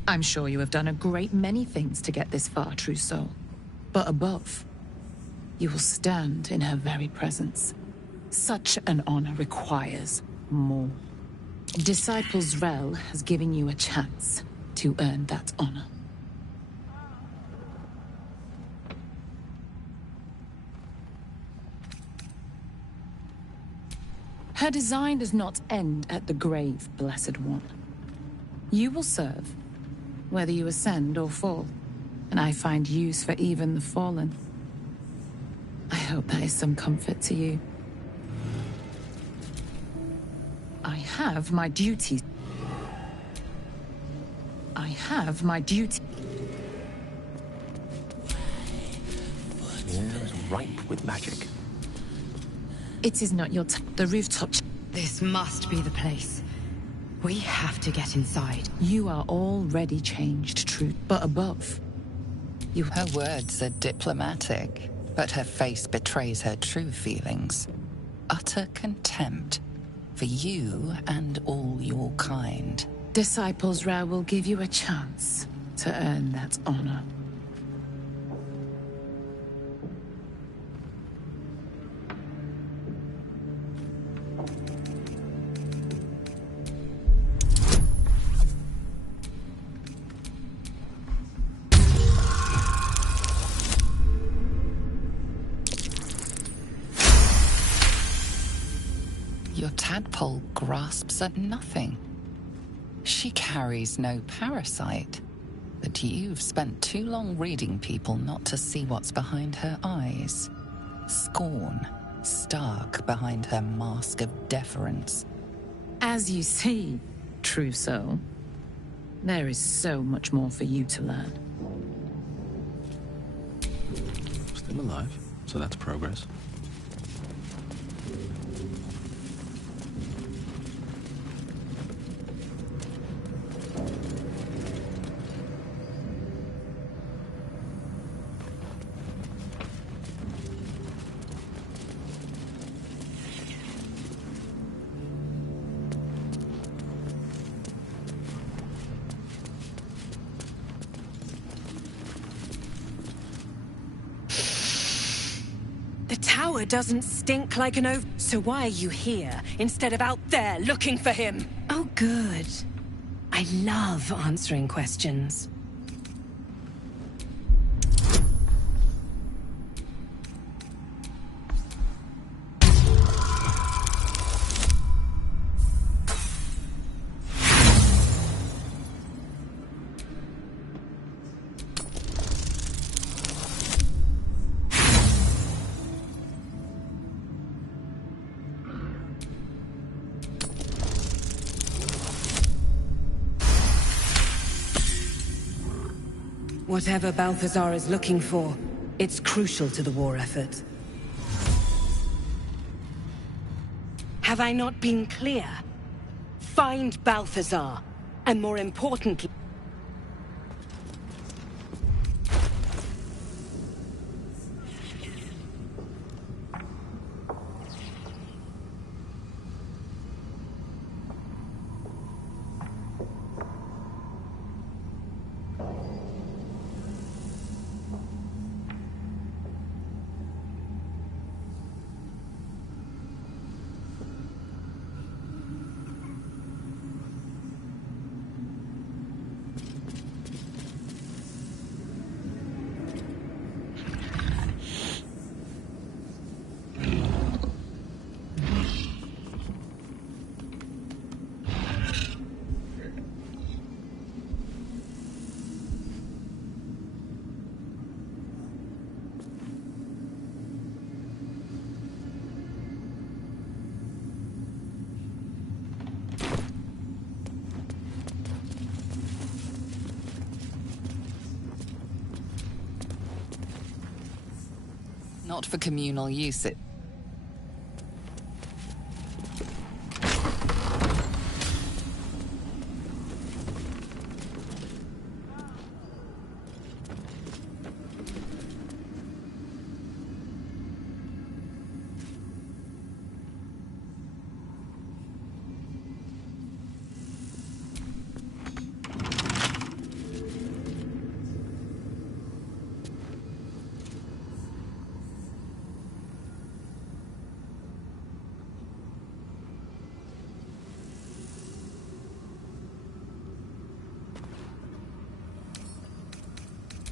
I'm sure you have done a great many things to get this far, true soul. But above, you will stand in her very presence. Such an honor requires more. Disciples Rel has given you a chance to earn that honor. Her design does not end at the grave, Blessed One. You will serve, whether you ascend or fall, and I find use for even the fallen. I hope that is some comfort to you. I have my duty. I have my duty. The air is ripe with magic. It is not your the rooftop. This must be the place. We have to get inside. You are already changed, true. But above, you... Her words are diplomatic, but her face betrays her true feelings. Utter contempt for you and all your kind. Disciples Ra will give you a chance to earn that honor. Your tadpole grasps at nothing. She carries no parasite, but you've spent too long reading people not to see what's behind her eyes. Scorn, stark behind her mask of deference. As you see, true soul, there is so much more for you to learn. Still alive, so that's progress. Doesn't stink like an so why are you here instead of out there looking for him? Oh, good. I love answering questions. Whatever Balthazar is looking for, it's crucial to the war effort. Have I not been clear? Find Balthazar, and more importantly... Not for communal use, it...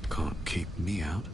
Can't keep me out.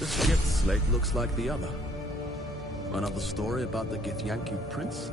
This gift slate looks like the other. Another story about the Githyanki prince?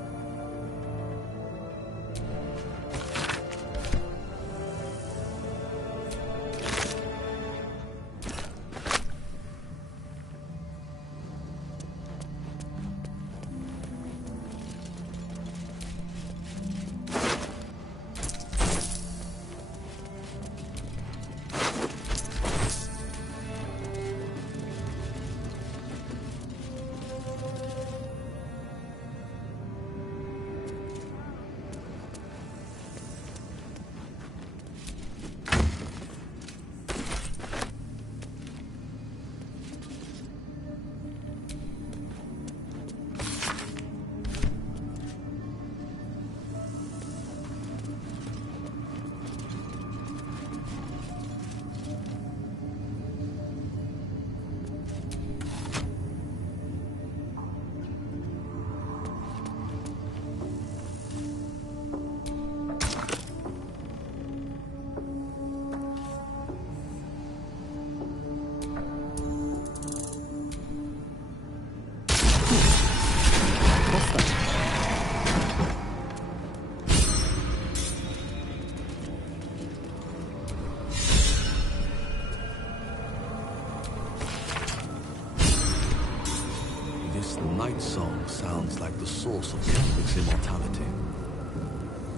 sounds like the source of Kefrik's immortality.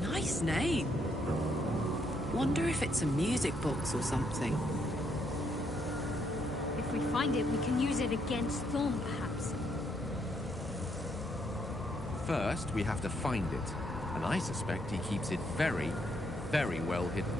Nice name. Wonder if it's a music box or something. If we find it, we can use it against Thorn, perhaps. First, we have to find it. And I suspect he keeps it very, very well hidden.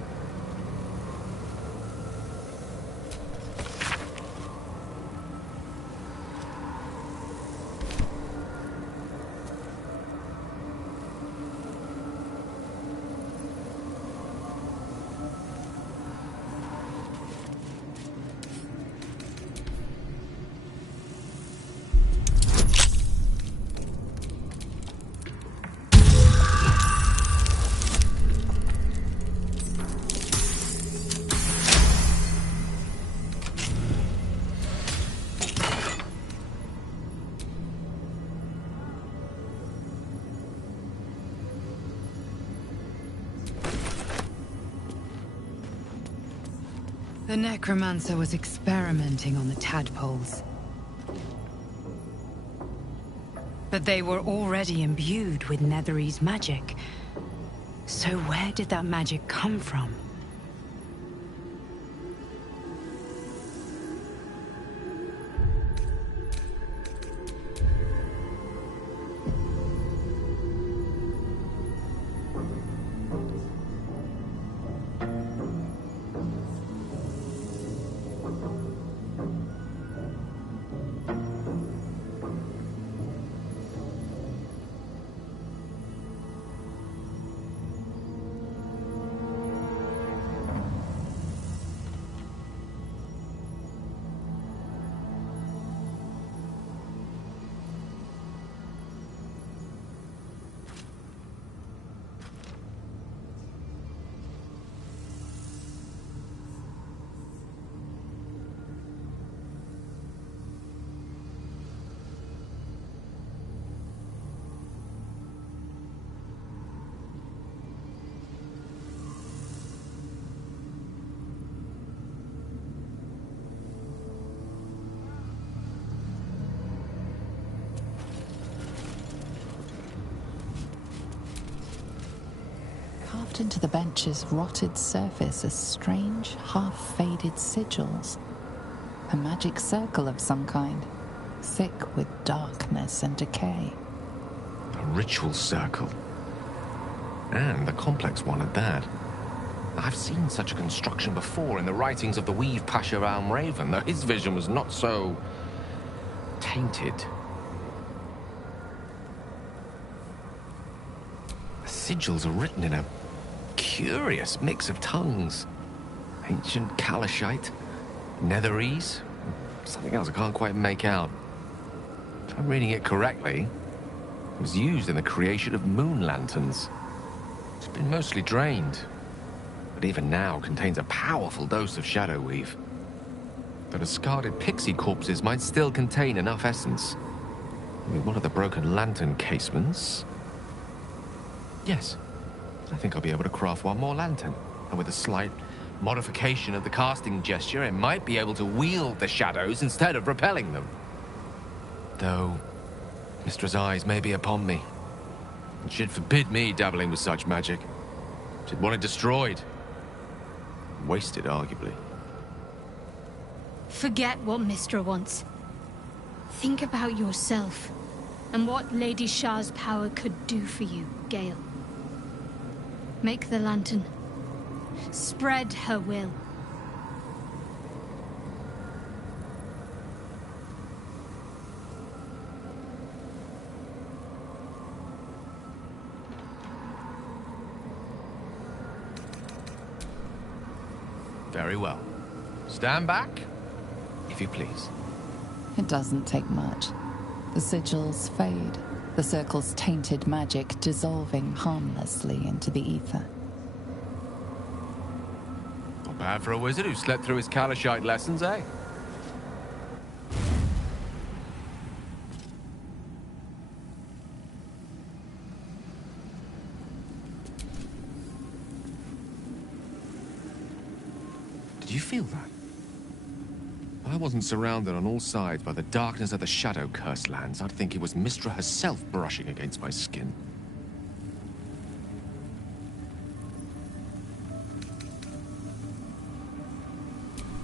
The necromancer was experimenting on the tadpoles. But they were already imbued with Netherese magic. So where did that magic come from? Carved into the bench's rotted surface are strange, half-faded sigils. A magic circle of some kind, thick with darkness and decay. A ritual circle. And a complex one at that. I've seen such a construction before in the writings of the Weave Pasha Raven, though his vision was not so tainted. The sigils are written in a curious mix of tongues. Ancient Kalashite, Netherese, something else I can't quite make out. If I'm reading it correctly, it was used in the creation of moon lanterns. It's been mostly drained, but even now contains a powerful dose of shadow weave. The discarded pixie corpses might still contain enough essence. With one of the broken lantern casements... Yes, I think I'll be able to craft one more lantern. And with a slight modification of the casting gesture, it might be able to wield the shadows instead of repelling them. Though, Mistress' eyes may be upon me. And she'd forbid me dabbling with such magic. She'd want it destroyed. Wasted, arguably. Forget what Mistra wants. Think about yourself, and what Lady Shah's power could do for you, Gale. Make the lantern. Spread her will. Very well. Stand back, if you please. It doesn't take much. The sigils fade, the circle's tainted magic dissolving harmlessly into the ether. Not bad for a wizard who slept through his Kalashite lessons, eh? Did you feel that? I wasn't surrounded on all sides by the darkness of the shadow-cursed lands, I'd think it was Mystra herself brushing against my skin.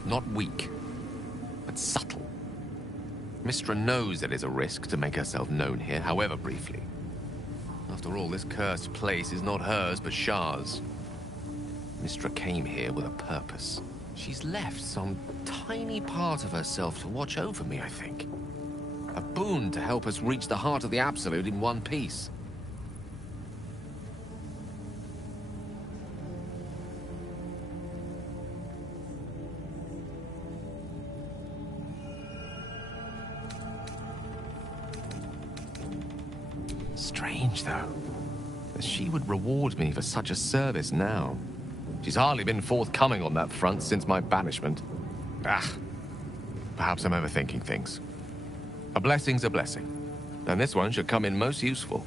Not weak, but subtle. Mystra knows it is a risk to make herself known here, however briefly. After all, this cursed place is not hers, but Shah's. Mystra came here with a purpose. She's left some tiny part of herself to watch over me, I think. A boon to help us reach the heart of the Absolute in one piece. Strange, though, that she would reward me for such a service now. She's hardly been forthcoming on that front since my banishment. Perhaps I'm overthinking things. A blessing's a blessing, and this one should come in most useful.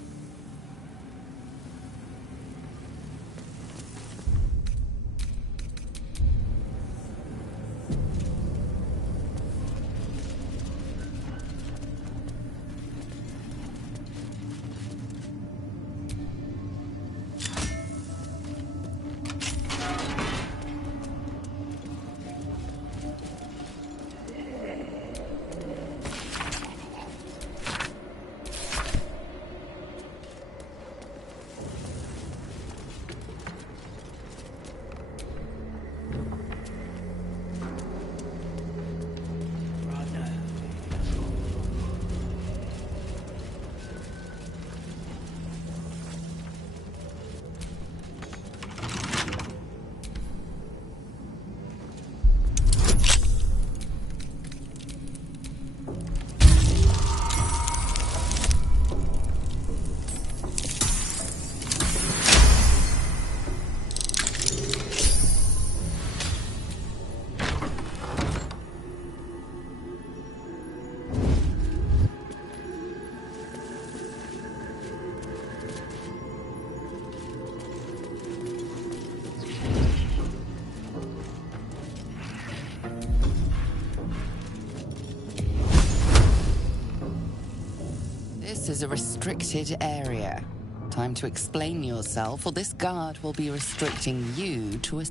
This is a restricted area. Time to explain yourself, or this guard will be restricting you to a...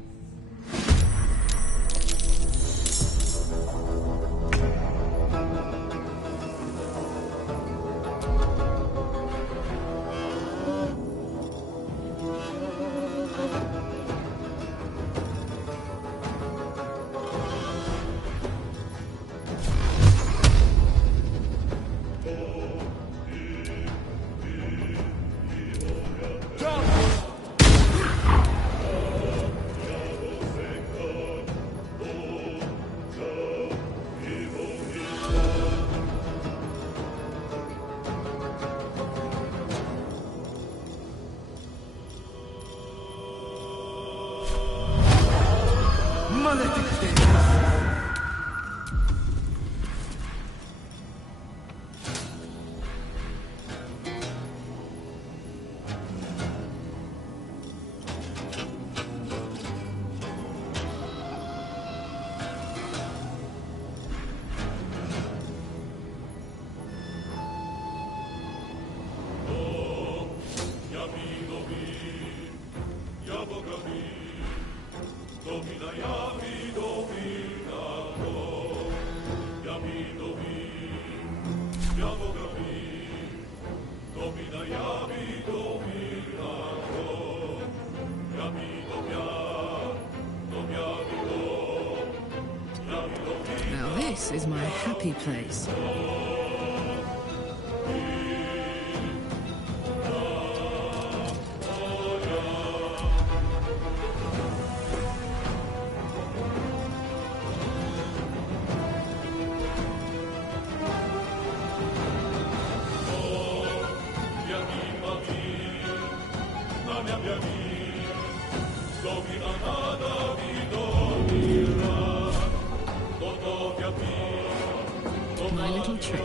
Now this is my happy place. My little trick.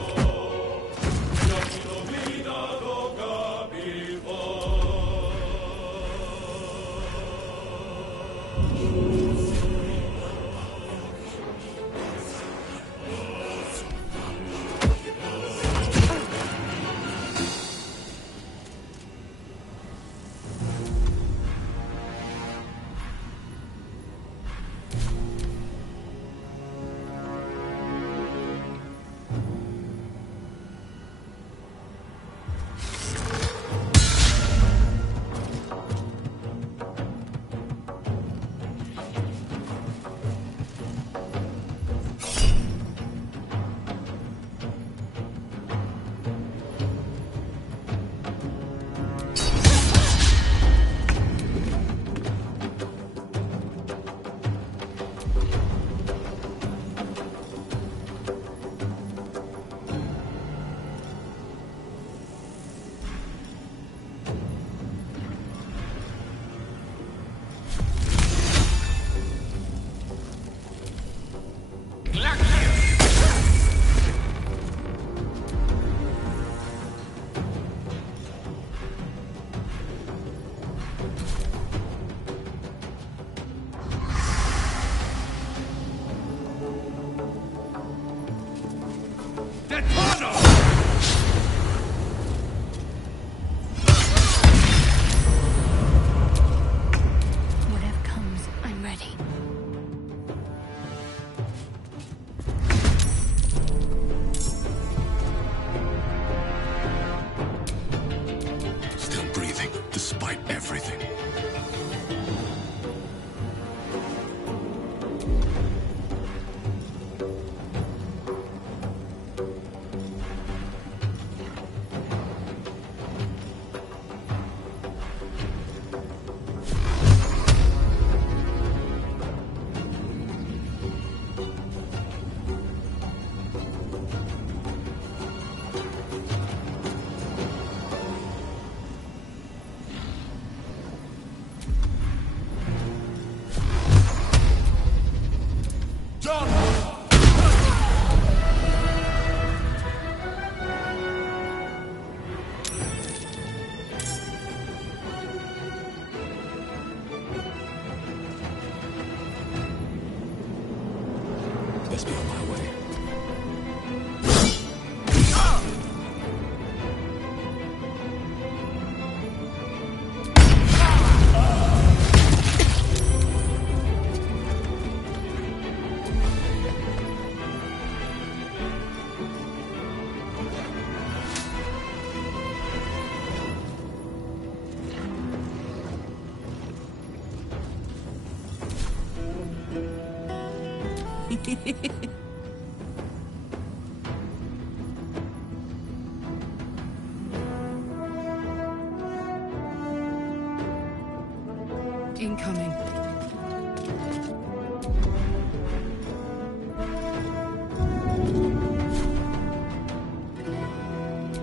Incoming.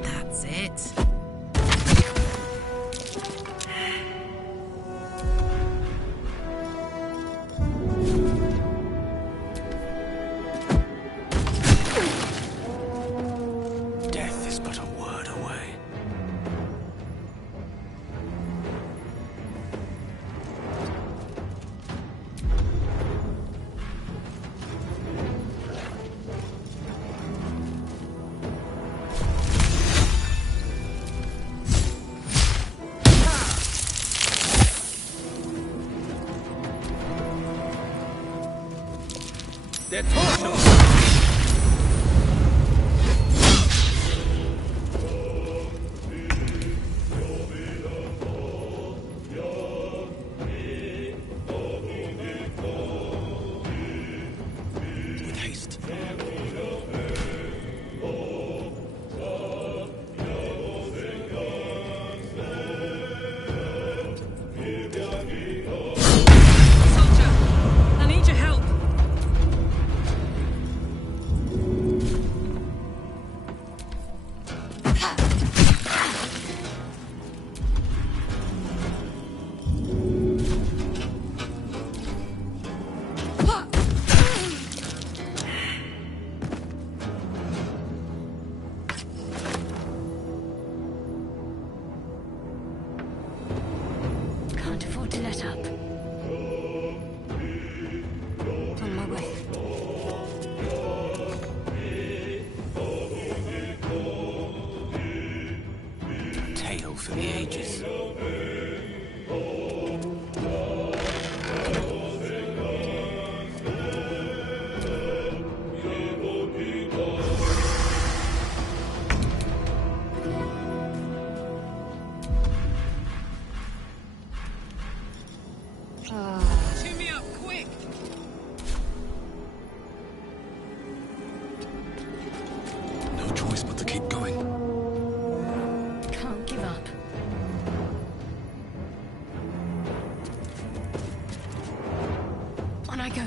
That's it. Death is but a word away. They're tortured! With haste. Soldier, I need your help. Can't afford to let up. On my way. Tale for the ages. Tune me up, quick! No choice but to keep going. Can't give up. On I go.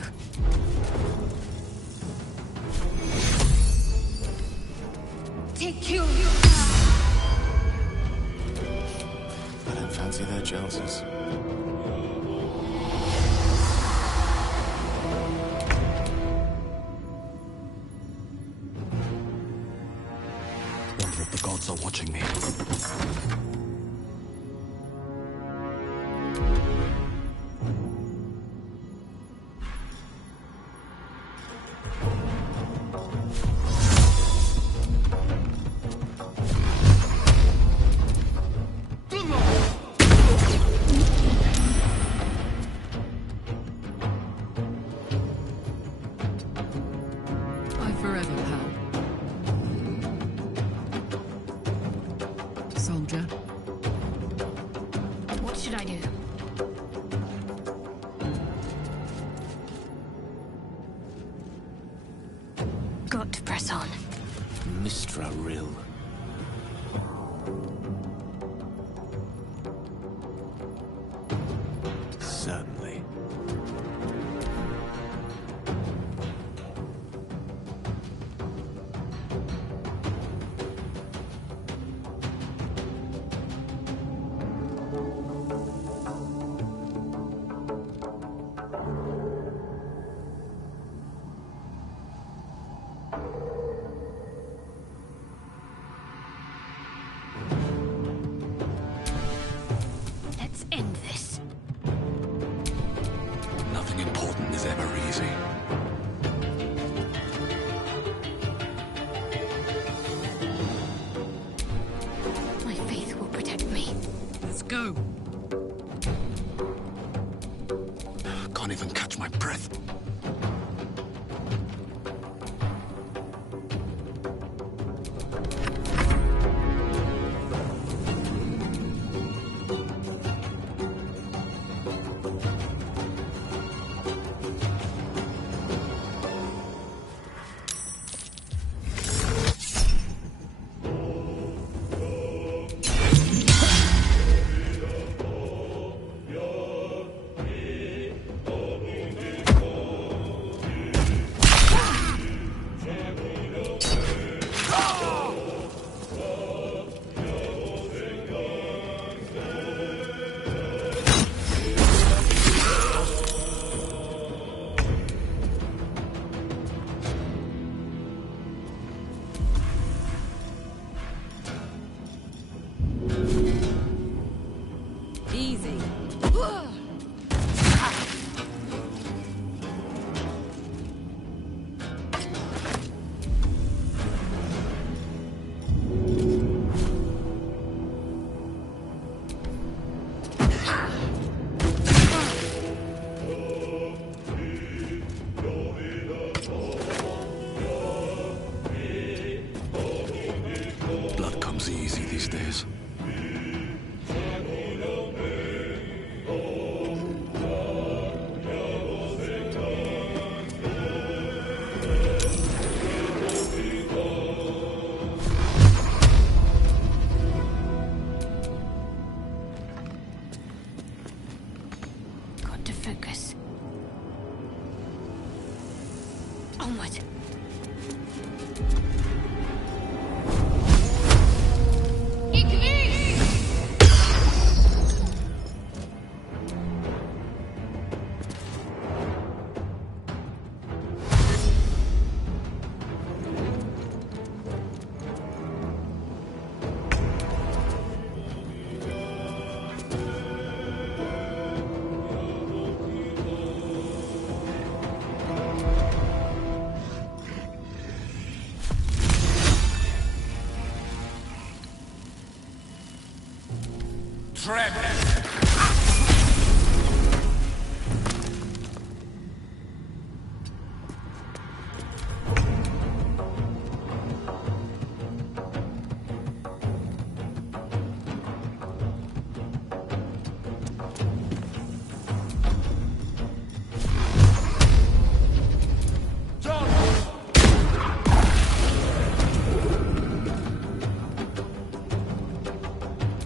Take you! I don't fancy their jousts. Wonder if the gods are watching me. Bye forever, pal. Soldier. What should I do? Got to press on. Mistra Rill. Certainly. Let's end this. Nothing important is ever easy. My faith will protect me. Let's go. Can't even catch my breath. Onward.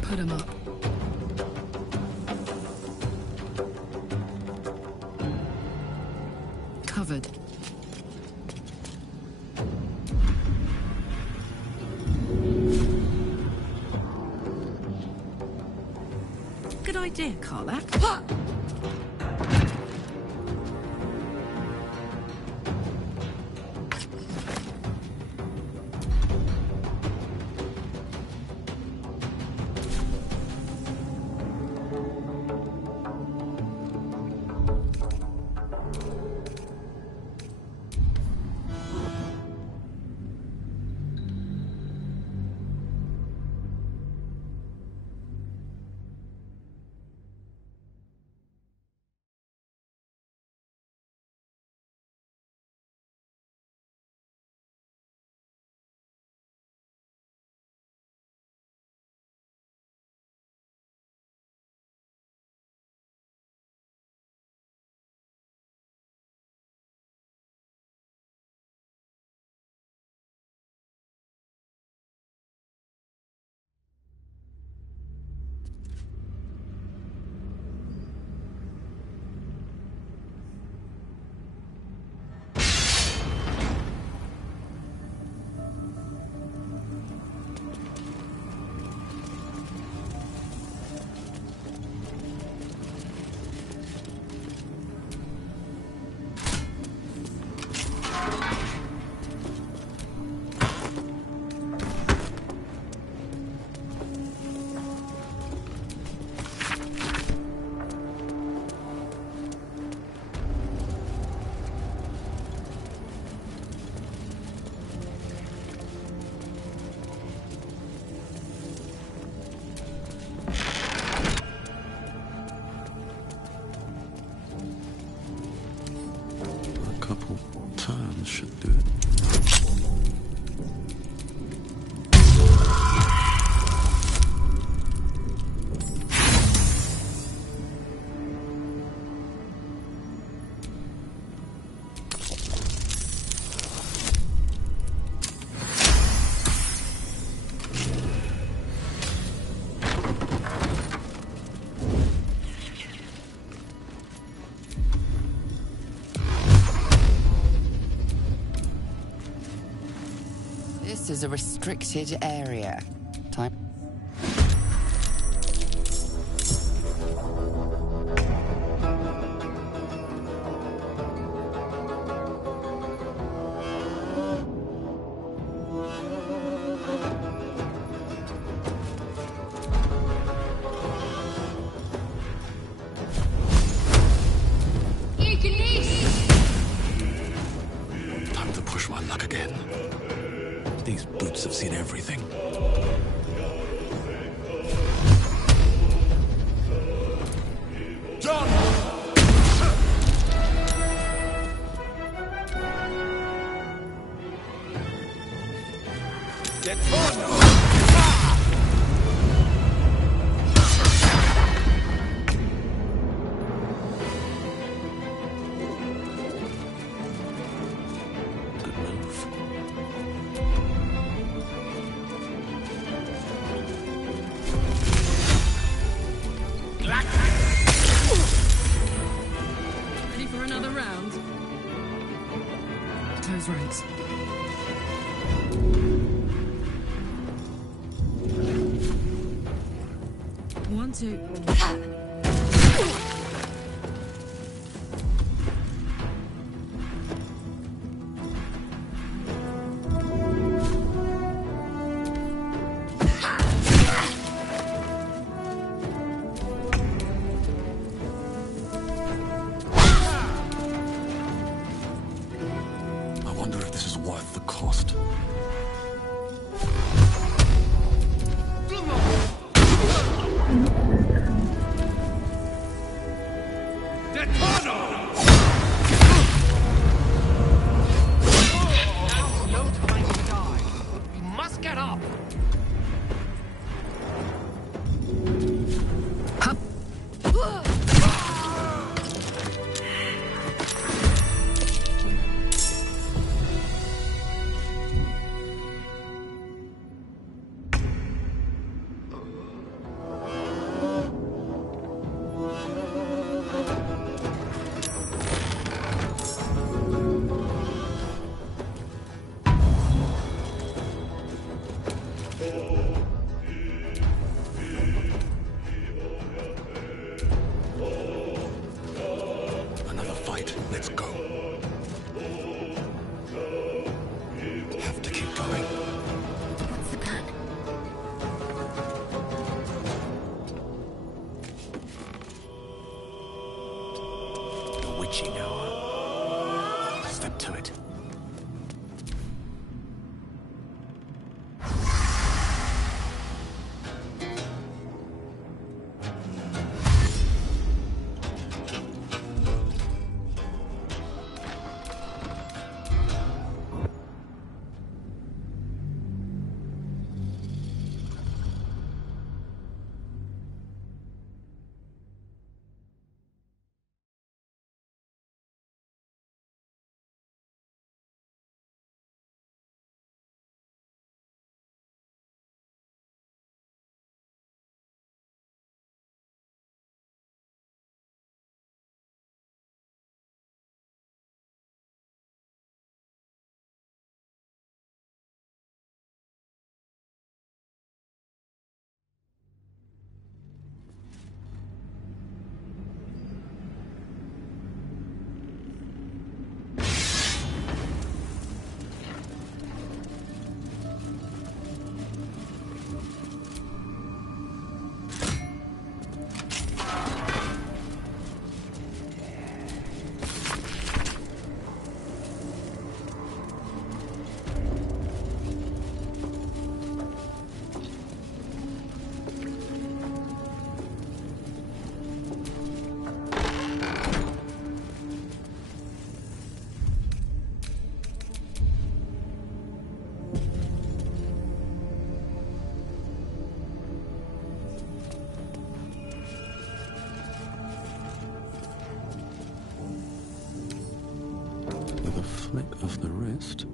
Put him up. Covered. Good idea, Karlach. Should do it. This is a restricted area. Time. Time to push my luck again. These boots have seen everything. deliverance. One, two. I wonder if this is worth the cost. Another fight. Let's go. Have to keep going. What's the plan? The witching hour. Step to it. With a flick of the wrist.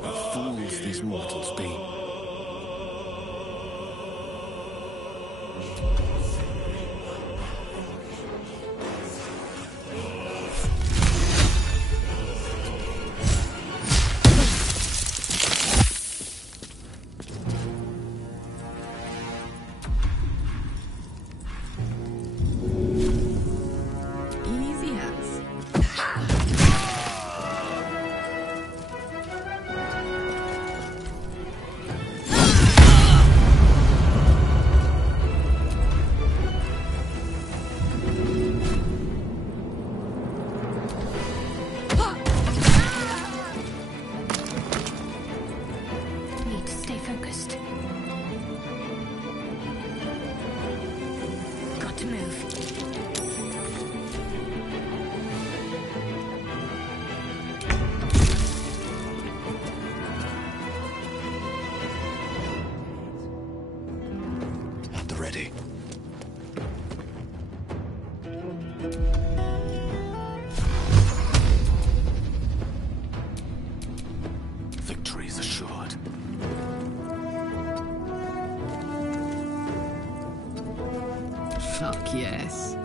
What fools these mortals be. Easy as. Need to stay focused. Got to move. At the ready. Victory is assured. Fuck yes.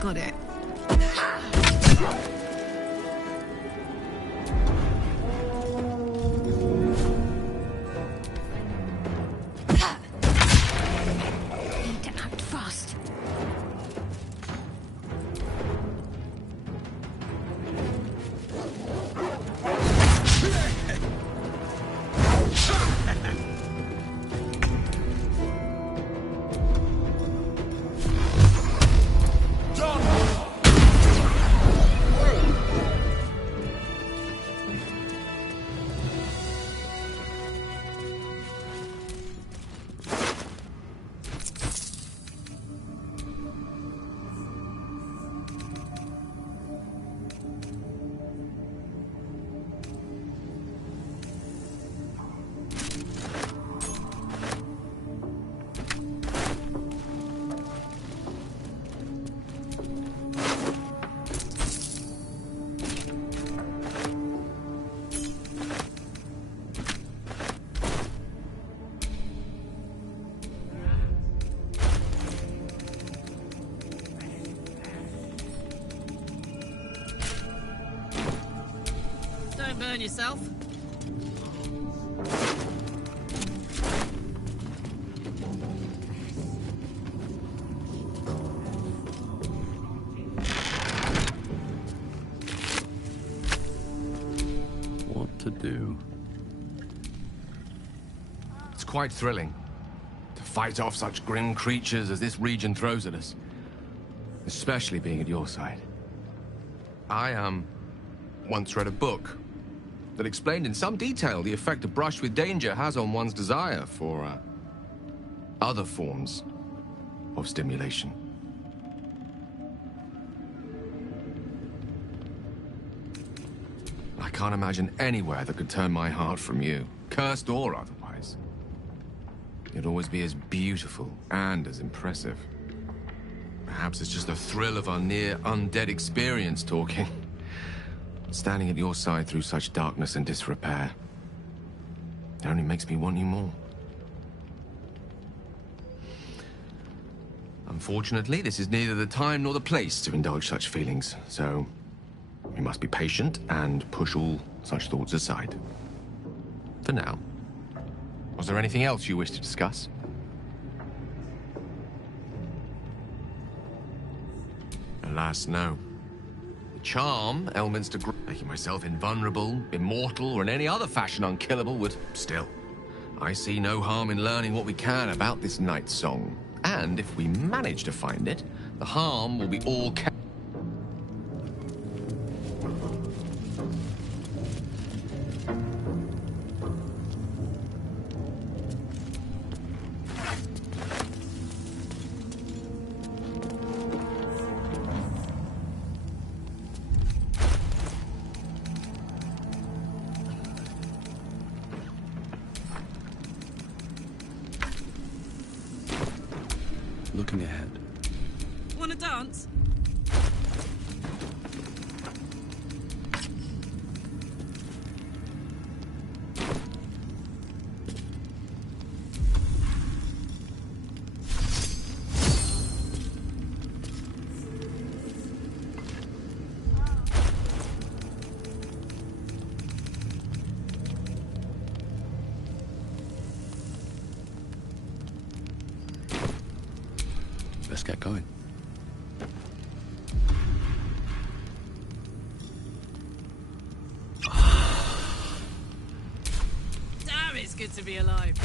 Got it. Need to act fast. Don't burn yourself. What to do? It's quite thrilling to fight off such grim creatures as this region throws at us. Especially being at your side. I, once read a book that explained in some detail the effect a brush with danger has on one's desire for, other forms of stimulation. I can't imagine anywhere that could turn my heart from you, cursed or otherwise. It'd always be as beautiful and as impressive. Perhaps it's just the thrill of our near undead experience talking. Standing at your side through such darkness and disrepair. It only makes me want you more. Unfortunately, this is neither the time nor the place to indulge such feelings, so we must be patient and push all such thoughts aside. For now. Was there anything else you wish to discuss? Alas, no. The charm, elements to making myself invulnerable, immortal, or in any other fashion unkillable would still. I see no harm in learning what we can about this night song. And if we manage to find it, the harm will be all Looking ahead. Wanna dance? Let's get going. Damn, it's good to be alive.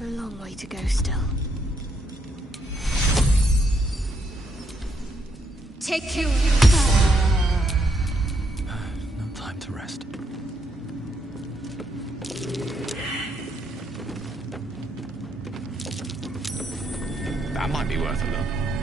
A long way to go still. Take you. No time to rest. That might be worth a look.